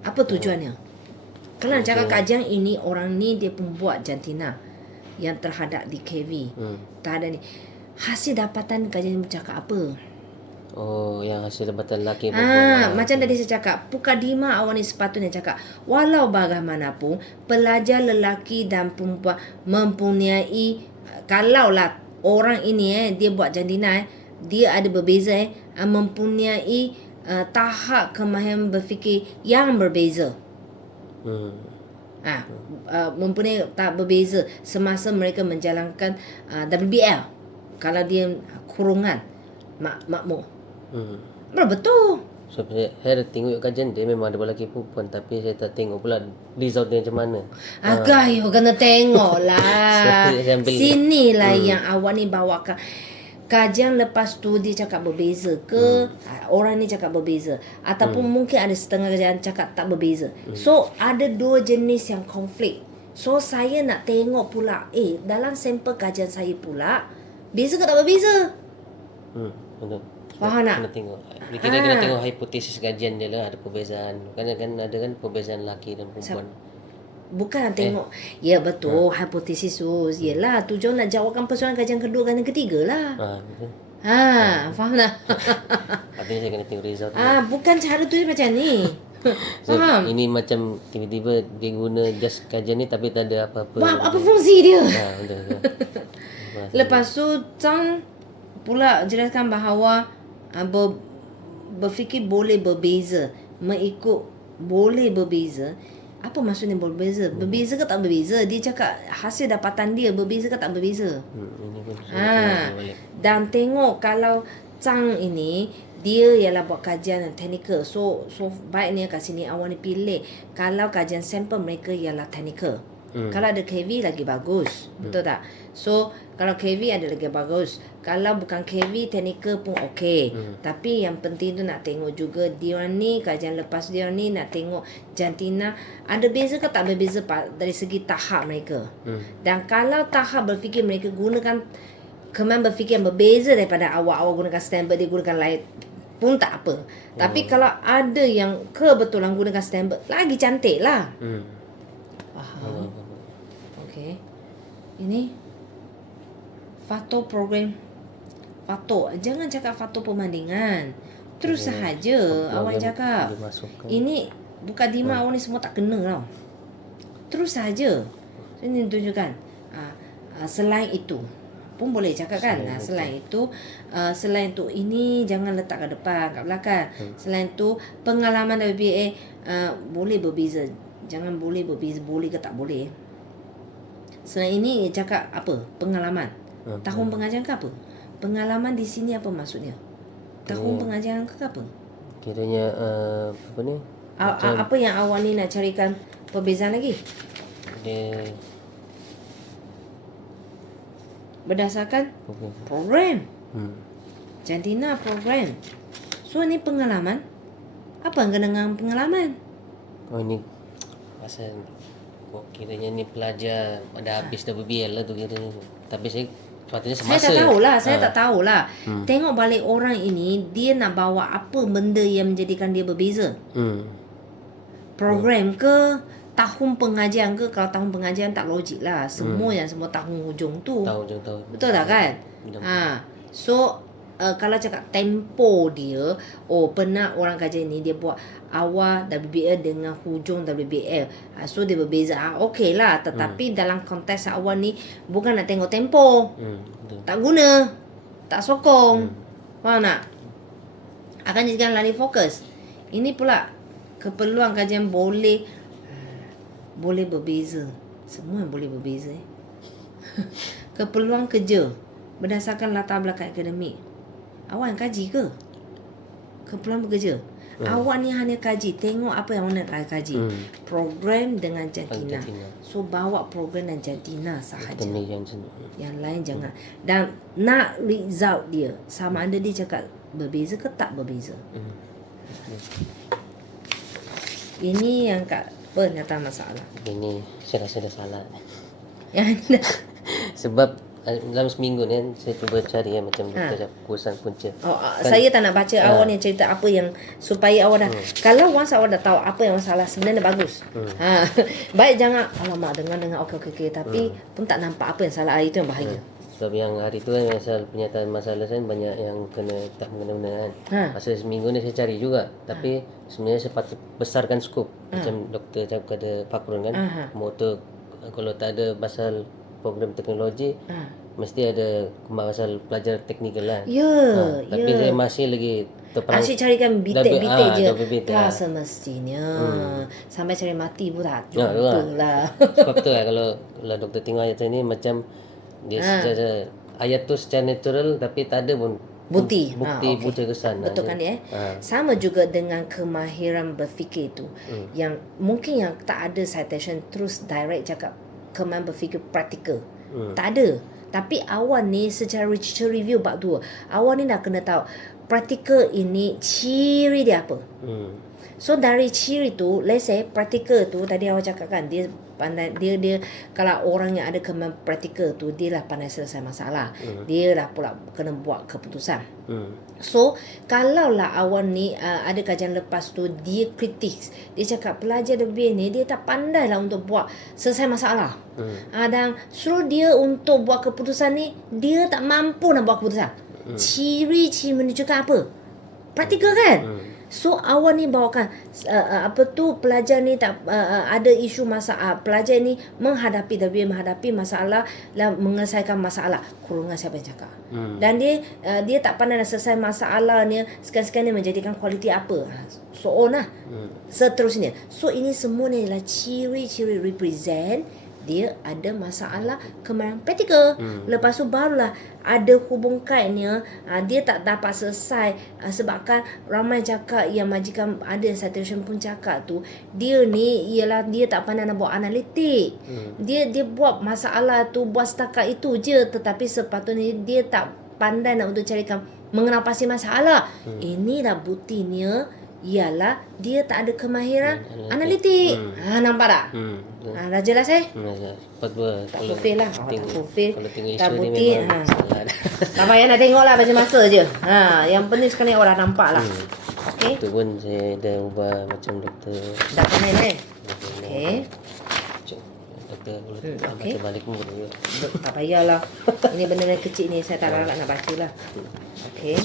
Apa tujuannya? Kalau nak cakap kajian ini orang ni dia pembuat jantina yang terhadap di KV. Tak ada ni. Hasil dapatan kajian bercakap apa? Yang hasil dapatan lelaki macam tadi saya cakap, mukadimah awal ni sepatutnya cakap walau bagaimanapun pelajar lelaki dan perempuan mempunyai, kalaulah orang ini dia buat jantina dia ada berbeza mempunyai tahap kemahiran berfikir yang berbeza. Mempunyai tahap berbeza semasa mereka menjalankan WBL. Kalau dia kurungan makmur. Betul. So saya dah tengok kajian dia memang ada lelaki perempuan, tapi saya tak tengok pula result dia macam mana. Agak you kena tengok lah. Sinilah yang awak ni bawakan. Kajian lepas tu dia cakap berbeza ke? Orang ni cakap berbeza. Ataupun mungkin ada setengah kajian cakap tak berbeza. So ada 2 jenis yang konflik. So saya nak tengok pula dalam sampel kajian saya pula beza ke tak berbeza? Betul. Faham tak? Kena tengok. Kita kena tengok hipotesis kajian dia lah, ada perbezaan. Kan ada kan perbezaan lelaki dan perempuan. Bukan nak tengok. Ya betul, hipotesis tu. Yelah, tujuan nak jawabkan persoalan kajian kedua dan ketiga lah. Betul. Faham tak? Artinya saya kena tengok result. Bukan cara tu dia macam ni. So, Faham? ini macam tiba-tiba dia guna just kajian ni tapi tak ada apa-apa. Apa fungsi dia? Betul. Lepas tu Zhang pula jelaskan bahawa berfikir boleh berbeza, mengikut boleh berbeza. Apa maksudnya berbeza? Berbeza ke tak berbeza? Dia cakap hasil dapatan dia berbeza ke tak berbeza? Ini pun Dan tengok kalau Zhang ini dia ialah buat kajian technical. So baiknya kat sini awak ni pilih kalau kajian sampel mereka ialah technical. Kalau ada KV lagi bagus. Betul tak? So kalau KV ada lagi bagus. Kalau bukan KV technical pun okey. Tapi yang penting tu nak tengok juga dia ni kajian lepas dia ni nak tengok jantina ada beza ke tak berbeza dari segi tahap mereka. Dan kalau tahap berfikir mereka gunakan kemahiran berfikir yang berbeza daripada awak gunakan standard, dia gunakan lain pun tak apa. Tapi kalau ada yang kebetulan gunakan standard, lagi cantik lah. Faham? Okey. Ini faktor program. Faktor. Jangan cakap faktor perbandingan. Terus sahaja awak cakap. Ini bukan Dima awak ni semua tak kena tau. Terus sahaja. Ini tunjukkan. Selain itu pun boleh cakap kan. Selain itu ini jangan letak kat depan, kat belakang. Selain itu pengalaman WBA boleh berbeza. Jangan boleh berbeza, boleh ke tak boleh. Selain ini cakap apa? Pengalaman. Tahun pengajian ke apa? Pengalaman di sini apa maksudnya? Tahun pengajian ke apa? Kiranya apa ni? Apa yang awak ni nak carikan perbezaan lagi? Dia berdasarkan program. Jantina program. So ni pengalaman. Apa yang kena dengan pengalaman? Ini pasal kiranya ni pelajar dah habis WBL lah tu kiranya. Tapi saya sepatutnya semasa. Saya tak tahulah. Tengok balik orang ini dia nak bawa apa benda yang menjadikan dia berbeza. Program ke tahun pengajian ke? Kalau tahun pengajian tak logik lah. Semua yang semua tahun hujung tu. Tahun. Betul tak kan? So kalau cakap tempo dia, pernah orang kajian ni dia buat awal WBL dengan hujung WBL. So dia berbeza. Okey lah. Tetapi dalam konteks awal ni bukan nak tengok tempo. Tak guna. Tak sokong. Faham tak? Akan jadikan lari fokus. Ini pula keperluan kajian boleh berbeza. Semua yang boleh berbeza. Keperluan kerja berdasarkan latar belakang akademik. Awak yang kaji ke? Keperluan bekerja. Awak ni hanya kaji. Tengok apa yang awak nak kaji. Program dengan jantina. So bawa program dan jantina sahaja. Yang lain jangan. Dan nak result dia sama ada dia cakap berbeza ke tak berbeza. Ini yang kat pernyataan masalah. Ini saya rasa dah salah. Yang Sebab dalam seminggu ni kan saya cuba cari macam kursan punca. Saya tak nak baca awak ni cerita apa yang supaya awak dah kalau once awak dah tahu apa yang masalah sebenarnya bagus. Baik jangan alamak dengar okey tapi pun tak nampak apa yang salah, itu yang bahaya. Sebab yang hari tu kan pasal penyataan masalah saya banyak yang tak mengena-mengena kan. Pasal seminggu ni saya cari juga tapi sebenarnya saya patut besarkan skop. Macam doktor cakap ada Fakrun kan. Motor kalau tak ada pasal program teknologi mesti ada pasal pelajar teknikal lah. Tapi saya masih lagi terperang. Asyik carikan bitik-bitik je. Tak semestinya. Sampai cari mati pun tak betul lah. Sebab tu lah kalau doktor tengok ayat ni macam dia secara ayat tu secara natural tapi tak ada pun bukti kesan. Betul kan dia? Sama juga dengan kemahiran berfikir tu. Yang mungkin yang tak ada citation terus direct cakap kemahiran berfikir praktikal. Tak ada. Tapi awak ni secara literature review bab tu, awak ni dah kena tahu praktikal ini ciri dia apa. So dari ciri tu, let's say praktikal tu tadi awak cakap kan dia pandai dia kalau orang yang ada kemampuan praktikal tu dia lah pandai selesai masalah. Dia lah pula kena buat keputusan. So kalaulah awak ni ada kajian lepas tu dia kritik, dia cakap pelajar lebih ni dia tak pandai lah untuk buat selesai masalah. Dan suruh dia untuk buat keputusan ni dia tak mampu nak buat keputusan. Ciri-ciri menunjukkan apa? Praktikal kan? So awak ni bawakan pelajar ni tak ada isu masalah, pelajar ni menghadapi masalah dan menyelesaikan masalah. Kurungan siapa yang cakap? Dan dia tak pandai nak selesai masalah ni, sekali-sekali menjadikan kualiti apa? So on lah. Seterusnya. So ini semua ni adalah ciri-ciri represent dia ada masalah kemahiran praktikal. Lepas tu barulah ada hubung kaitnya, dia tak dapat selesai sebabkan ramai cakap yang majikan ada citation pun cakap tu dia ni ialah dia tak pandai nak buat analitik. Dia buat masalah tu buat setakat itu je, tetapi sepatutnya dia tak pandai nak untuk carikan mengenal pasti masalah. Inilah buktinya ialah dia tak ada kemahiran analitik. Nampak tak? Dah jelas Cepat dua. Tak fulfill lah. Tak fulfill. Kalau tengok Tak isu ni bukti. memang salah dah. Tak payah nak tengok lah baca masa je. Yang penting sekarang orang dah nampak lah. Okey. Itu pun saya dah ubah macam doktor. Dah kenal kan? Okey. Doktor okey. baca balik pun boleh. Tak payahlah. Ini benda yang kecil ni saya tak nak baca lah. Okey.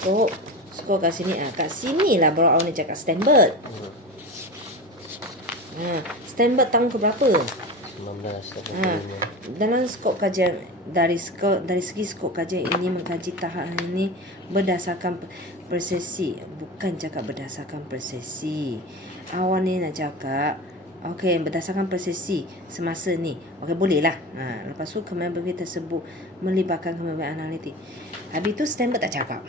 So skor kat sini. Kat sini lah baru awak ni cakap Stanford. Stanford tahun ke berapa? 1985. Dalam skop kajian dari segi skop kajian ini mengkaji tahap ini berdasarkan persepsi, bukan cakap berdasarkan persepsi. Awak ni nak cakap okey berdasarkan persepsi semasa ni. Okey boleh lah. Lepas tu kemahiran berfikir tersebut melibatkan kemahiran analitik. Habis tu Stanford tak cakap.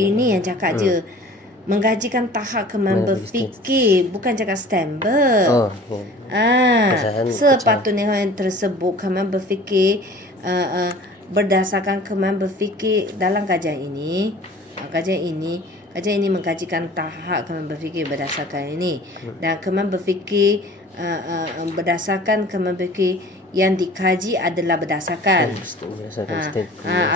Ini yang cakap je. Menggajikan tahap kemahiran berfikir, bukan cakap Stanford. Sepatutnya yang tersebut kemahiran berfikir berdasarkan kemahiran berfikir dalam kajian ini. Kajian ini mengkajikan tahap kemahiran berfikir berdasarkan ini. Dan kemahiran berfikir berdasarkan kemahiran berfikir yang dikaji adalah berdasarkan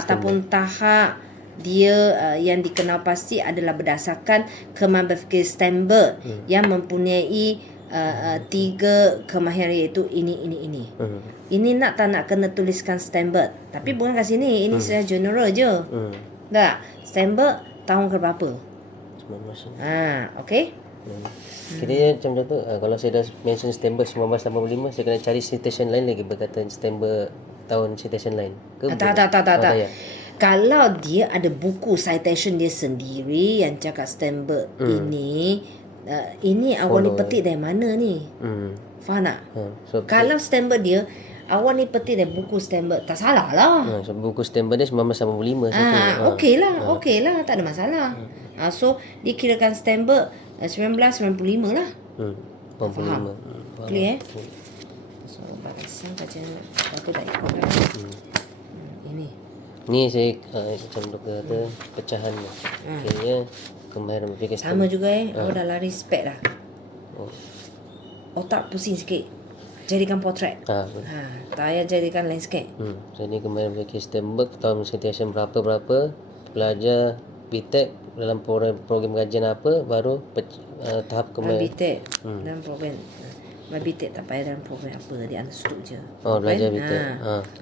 ataupun tahap dia yang dikenal pasti adalah berdasarkan kemahiran berfikir Stanford yang mempunyai 3 kemahiran iaitu ini. Ini nak tak nak kena tuliskan Stanford, tapi bukan kat sini, ini secara general je. Tak, Stanford tahun ke berapa? Okey. Kira macam tu, kalau saya dah mention Stanford 1985, saya kena cari citation lain lagi berkata Stanford tahun citation lain ke? Tak. Kalau dia ada buku citation dia sendiri yang cakap Stanford ini awak ni petik dari mana ni? Faham tak? Kalau Stanford dia awak ni petik dari buku Stanford, tak salah lah. So buku Stanford dia 1985 okey lah, tak ada masalah. So dikirakan Stanford 1995 lah. 85. Clear So balasan kajian waktu dah ikut lah. Ini ni saya macam doktor kata pecahannya. Kayaknya kemahiran berfikir sama juga awak dah lari spek dah. Otak pusing sikit. Jadikan potret. Tak payah jadikan landscape. Jadi kemahiran berfikir Stanford tahun citation berapa pelajar BTEC dalam program kajian apa baru tahap kemahiran BTEC dalam program BTEC tak payah dalam program apa, dia understood je. Belajar BTEC.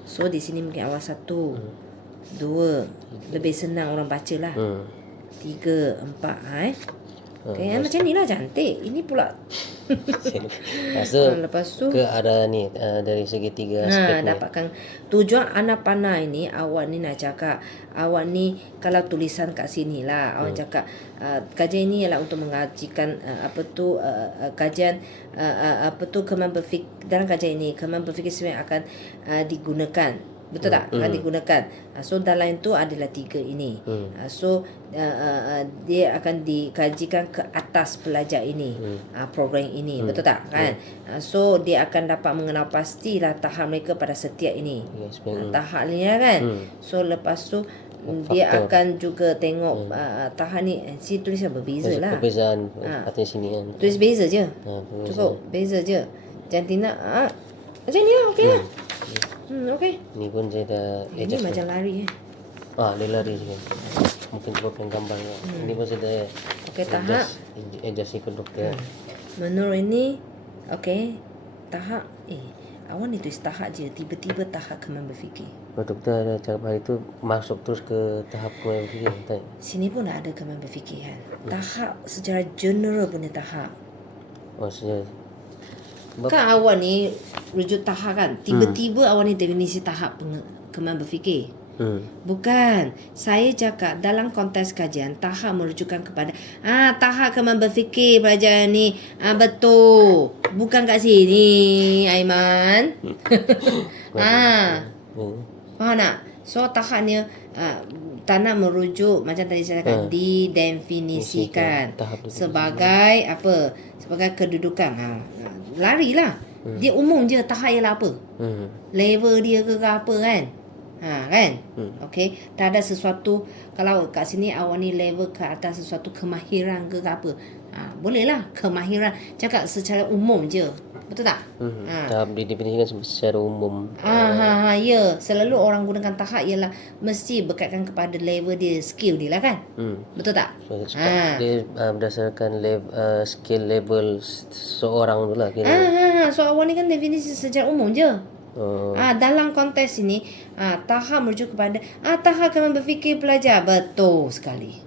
So di sini mungkin awal 1 2 lebih senang orang baca lah. 3 4 Okay, macam ni lah cantik. Ini pula. Lepas tu ke arah ni dari segi 3 aspek ni. Dapatkan tujuan anak panah ini. Awak ni nak cakap, awak ni kalau tulisan kat sini lah, awak cakap kajian ini ialah untuk mengajikan kajian kemahiran berfikir. Dalam kajian ini kemahiran berfikir sebenarnya akan digunakan. Betul tak? Akan digunakan. So dalam itu adalah 3 ini. So dia akan dikajikan ke atas pelajar ini, program ini. Betul tak? Kan? So dia akan dapat mengenal pastilah tahap mereka pada setiap ini. Tahap ni lah kan. So lepas tu dia faktor. akan juga tengok tahap ni si tulis berbeza lah. Perbezaan artinya sini kan. Tulis beza je. Perbezaan. Cukup beza je. Jangan tidak macam ni lah, okey lah. Okey. Ni pun saya dah Ini adjust. macam lari Dia lari juga. Mungkin cuba pengen gambar juga. Ini pun saya dah Okey, tahap. adjust ikut doktor. Menurut ini, okey, tahap awak ni tulis tahap je. Tiba-tiba tahap kemampuan berfikir. Kalau doktor ada cakap hari tu masuk terus ke tahap kemampuan berfikir. Tak? Sini pun ada kemampuan berfikir kan. Tahap secara general punya tahap. Maksudnya Kan awak ni rujuk tahap kan. Tiba-tiba awak ni definisi tahap kemampuan berfikir. Bukan. Saya cakap dalam konteks kajian tahap merujukkan kepada tahap kemampuan berfikir pelajaran ni. Betul. Bukan kat sini, Aiman. Faham tak? So tahap ni tak nak merujuk macam tadi saya cakap didefinisikan sebagai apa? Sebagai kedudukan. Larilah. Dia umum je tahap ialah apa? Level dia ke apa kan? Kan? Okey, tak ada sesuatu kalau kat sini awak ni level ke atas sesuatu kemahiran ke apa. Boleh lah kemahiran cakap secara umum je. Betul tak? Tahap didefinisikan secara umum. Ya, selalu orang gunakan tahap ialah mesti berkaitan kepada level dia, skill dia lah kan? Betul tak? So, dia berdasarkan skill level seorang tu lah kira. So awak ni kan definisi secara umum je. Dalam konteks ini tahap merujuk kepada tahap kemampuan berfikir pelajar. Betul sekali.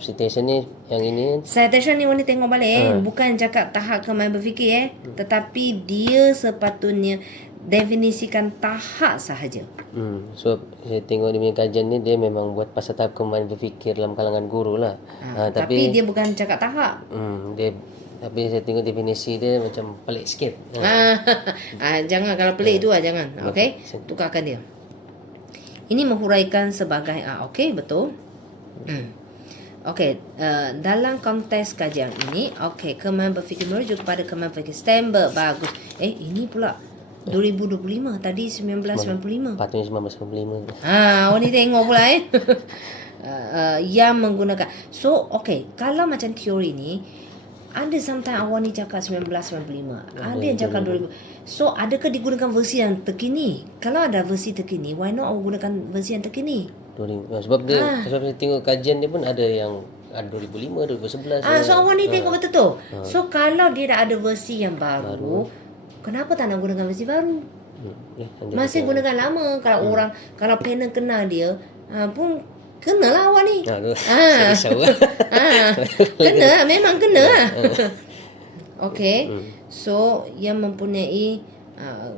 Citation ni yang ini kan. Citation ni awak ni tengok balik bukan cakap tahap kemampuan berfikir tetapi dia sepatutnya definisikan tahap sahaja. So saya tengok dia punya kajian ni dia memang buat pasal tahap kemampuan berfikir dalam kalangan guru lah. Tapi dia bukan cakap tahap. Tapi saya tengok definisi dia macam pelik sikit. Jangan kalau pelik tu jangan. Okey, tukarkan dia. Ini menghuraikan sebagai okey, betul. Okey, dalam konteks kajian ini, okey, kemampuan berfikir merujuk kepada kemampuan berfikir standard. Bagus. Ini pula 2025 tadi 1995. Patutnya 1995. Awak ni tengok pula yang menggunakan. So, okey, kalau macam teori ni ada sometimes awak ni cakap 1995, ada yang cakap 2000. So, adakah digunakan versi yang terkini? Kalau ada versi terkini, why not awak gunakan versi yang terkini? Sebab saya tengok kajian dia pun ada yang 2005, 2011. So awak ni tengok betul tu. So kalau dia dah ada versi yang baru, kenapa tak nak gunakan versi baru? Masih gunakan lama. Kalau orang, kalau panel kenal dia pun kenalah awak ni. Kena, memang kena lah. Okey. So yang mempunyai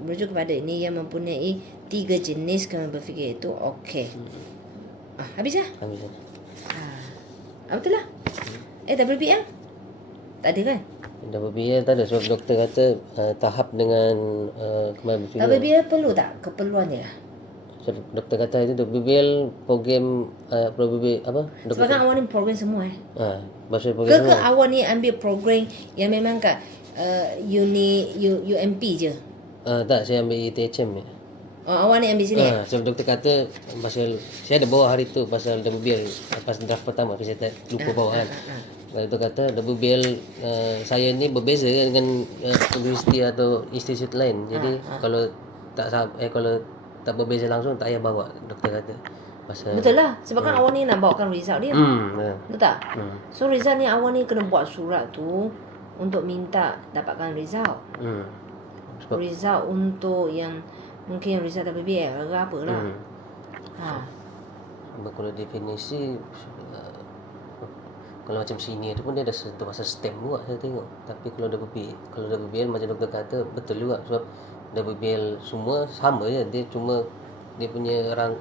merujuk kepada ini yang mempunyai 3 jenis kemampuan berfikir itu okey. Habis dah? Habis. Betul lah. WBL? Tak ada kan? WBL tak ada sebab doktor kata tahap dengan kemampuan berfikir. WBL perlu tak? Keperluannya lah. So, doktor kata itu WBL program apa? Sebab kan awak ni program semua Maksud program semua. Awak ni ambil program yang memang kat UMP je? Tak, saya ambil ITHM ni. Awak ni ambil sini? Sebab doktor kata pasal saya ada bawa hari tu pasal WBL pas draft pertama tapi saya tak lupa bawa kan. Doktor kata WBL saya ni berbeza dengan universiti atau institusi lain. Jadi kalau tak berbeza langsung tak payah bawa, doktor kata. Pasal betul lah. Sebab kan awak ni nak bawakan result dia. Betul tak? So result ni awak ni kena buat surat tu untuk minta dapatkan result. Result untuk yang mungkin result WBL ke apa lah. Kalau definisi kalau macam sini tu pun dia dah sentuh pasal STEM juga saya tengok. Tapi kalau WBL macam doktor kata betul juga sebab WBL semua sama je. Dia cuma dia punya orang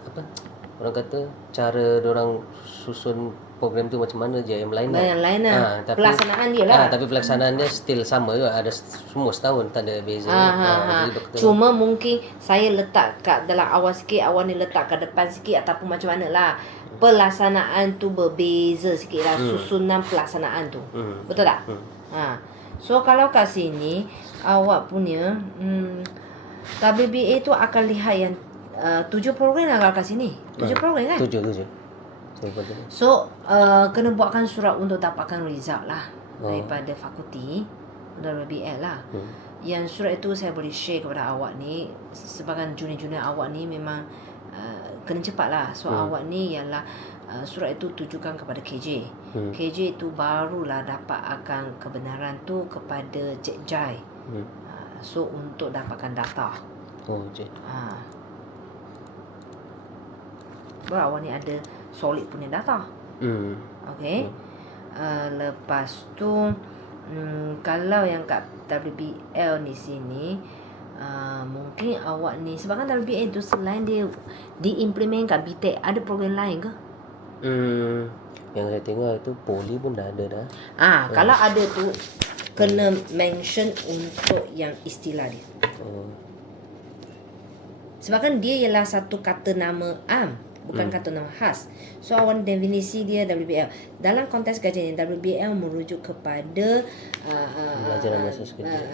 kata cara orang susun program tu macam mana je, yang lain lah. Tapi pelaksanaan dia lah. Tapi pelaksanaan dia still sama juga, ada semua setahun, tak ada beza. Cuma mungkin saya letak kat dalam awal sikit, awal ni letak kat depan sikit ataupun macam mana lah. Pelaksanaan tu berbeza sikit lah, susunan pelaksanaan tu. Betul tak? So kalau kat sini awak punya WBA tu akan lihat yang 7 program lah kat sini. 7 program kan? 7. Betul. So kena buatkan surat untuk dapatkan result lah daripada fakulti WBL lah. Yang surat itu saya boleh share kepada awak ni. Sebagai junior-junior awak ni memang kena cepat lah. So awak ni ialah surat itu tujukan kepada KJ. KJ itu barulah dapat akan kebenaran tu kepada Cik Jai. So untuk dapatkan data. Oh, Cik. Baru awak ni ada solid punya data. Okay. Lepas tu kalau yang kat WBL ni sini mungkin awak ni sebabkan WBL tu selain dia diimplement kat BTEC, ada program lain ke? Yang saya tengok itu poli pun dah ada dah. Kalau ada tu kena mention untuk yang istilah dia. Sebabkan dia ialah satu kata nama am, bukan kata nama khas. So awak definisi dia WBL. Dalam konteks kajian WBL merujuk kepada Pembelajaran bahasa sekolah.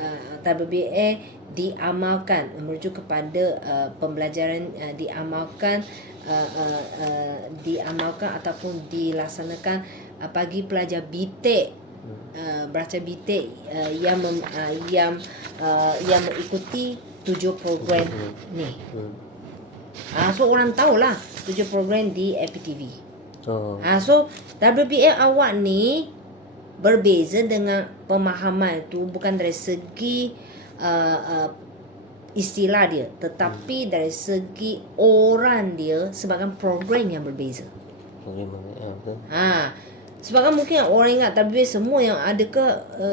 WBL diamalkan, merujuk kepada pembelajaran diamalkan ataupun dilaksanakan bagi pelajar BTEC, belajar BTEC yang mengikuti 7 program ni. So orang tahulah 7 program di FPTV. So WBL awak ni berbeza dengan pemahaman tu bukan dari segi istilah dia, tetapi dari segi orang dia sebagai program yang berbeza. Sebabkan mungkin orang ingat WBL semua yang ada ke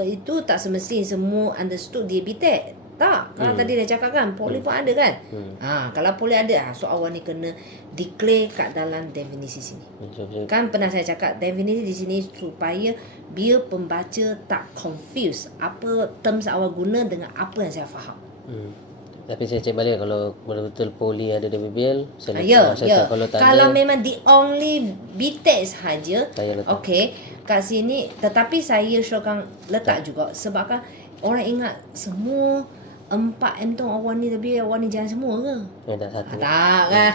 itu tak semestinya semua understood dia BTEC. Tak, kalau tadi dah cakap kan poli pun ada kan. Kalau poli ada, so awak ni kena declare kat dalam definisi sini. Kan pernah saya cakap definisi di sini supaya biar pembaca tak confuse apa terms awak guna dengan apa yang saya faham. Tapi saya cek balik kalau betul-betul poli ada WBL, saya Ya. kalau tak Kalau ada, memang the only BTEC sahaja, saya letak. okey, kat sini tetapi saya syurkan letak juga sebabkan orang ingat semua 4M tu awak ni tapi awak ni jalan semua ke? Tak satu. Tak kan.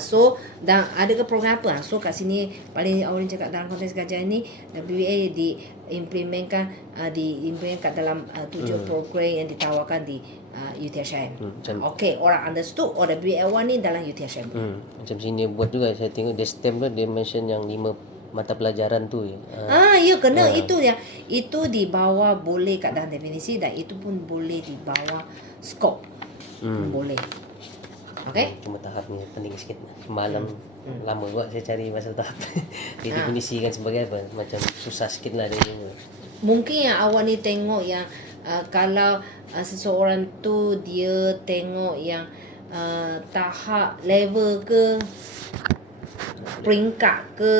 So dan ada ke program apa? So kat sini paling awak ni cakap dalam konteks kajian ni WBA diimplementkan kat dalam 7 program yang ditawarkan di UTHM. Okey, orang understood orang WBA awak ni dalam UTHM. Macam sini buat juga saya tengok dia stamp tu dia mention yang 5 mata pelajaran tu. Ya kena itu dia. Itu di bawah boleh kat dalam definisi dan itu pun boleh di bawah skop. Boleh. Okey? Cuma tahap ni penting sikit. Malam lama buat saya cari pasal tahap. Dia definisikan sebagai apa? Macam susah sikit lah dia. Mungkin yang awak ni tengok yang kalau seseorang tu dia tengok yang tahap level ke peringkat ke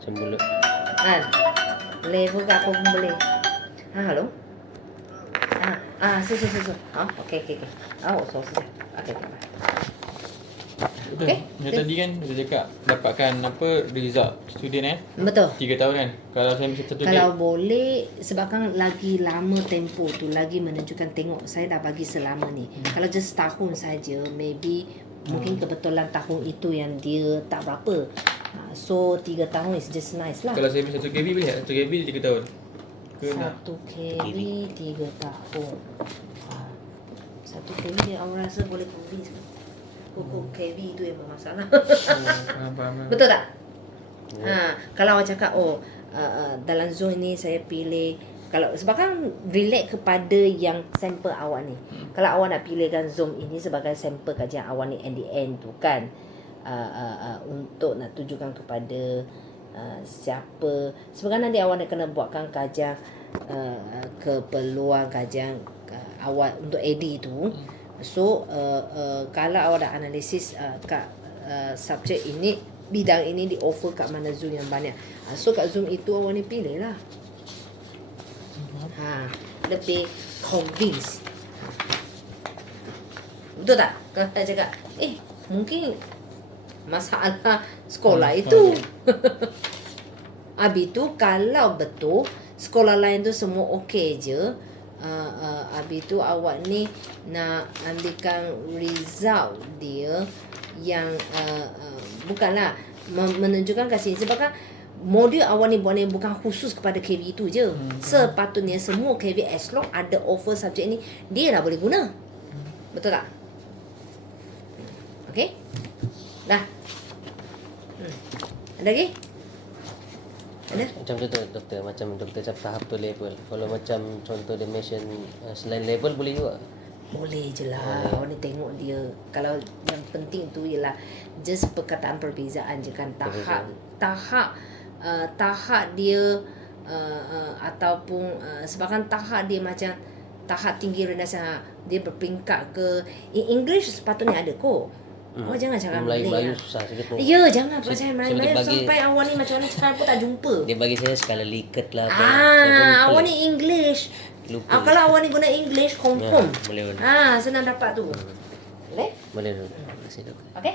Semula level ke apa pun boleh. Hello. So. Okay. So. Okay. Betul. Yang tadi kan dia cakap dapatkan apa result student Betul. 3 tahun kan. Kalau saya mesti satu Kalau boleh sebabkan lagi lama tempoh tu lagi menunjukkan tengok saya dah bagi selama ni. Kalau just tahun saja maybe mungkin kebetulan tahun itu yang dia tak berapa. So 3 tahun is just nice lah. Kalau saya ambil 1 KB boleh tak? 1 KB 3 tahun. Ke nak? 1 KB 3 tahun. 1 KB dia awak rasa boleh convince ke? Pokok KB itu yang bermasalah. Faham. Betul tak? Kalau awak cakap dalam zone ini saya pilih kalau sebabkan relate kepada yang sampel awak ni. Kalau awak nak pilihkan Zoom ini sebagai sampel kajian awak ni and the end tu kan untuk nak tujukan kepada siapa sebabkan nanti awak nak kena buatkan kajian keperluan kajian awak untuk AD tu. So kalau awak dah analisis kat subjek ini bidang ini di offer kat mana Zoom yang banyak. So kat Zoom itu awak ni pilih lah. Lebih convince. Betul tak? Kalau saya cakap mungkin masalah sekolah itu. Habis tu kalau betul sekolah lain tu semua okey je, Habis tu awak ni nak ambilkan result dia yang bukanlah menunjukkan kat sini sebab kan modul awak ni buat ni bukan khusus kepada KV tu je. Sepatutnya semua KV as long ada offer subjek ni dia dah boleh guna. Betul tak? Okey? Dah. Ada lagi? Ada? Macam tu doktor, macam doktor cakap tahap tu level. Kalau macam contoh dia mention selain level boleh juga. Boleh je lah. Awak ni tengok dia. Kalau yang penting tu ialah just perkataan perbezaan je kan. Tahap dia ataupun sebabkan tahap dia macam tahap tinggi rendah sana. Dia berperingkat ke. In English sepatutnya ada kot. Awak jangan cakap Melayu susah sikit ni. Ya, jangan pasal Melayu bagi- sampai awak ni macam mana cakap pun tak jumpa. Dia bagi saya skala liket lah apa. Saya pun Awak ni English. lupa. Kalau awak ni guna English confirm. Boleh. Senang dapat tu. Boleh? Boleh. Terima kasih doktor. Okay?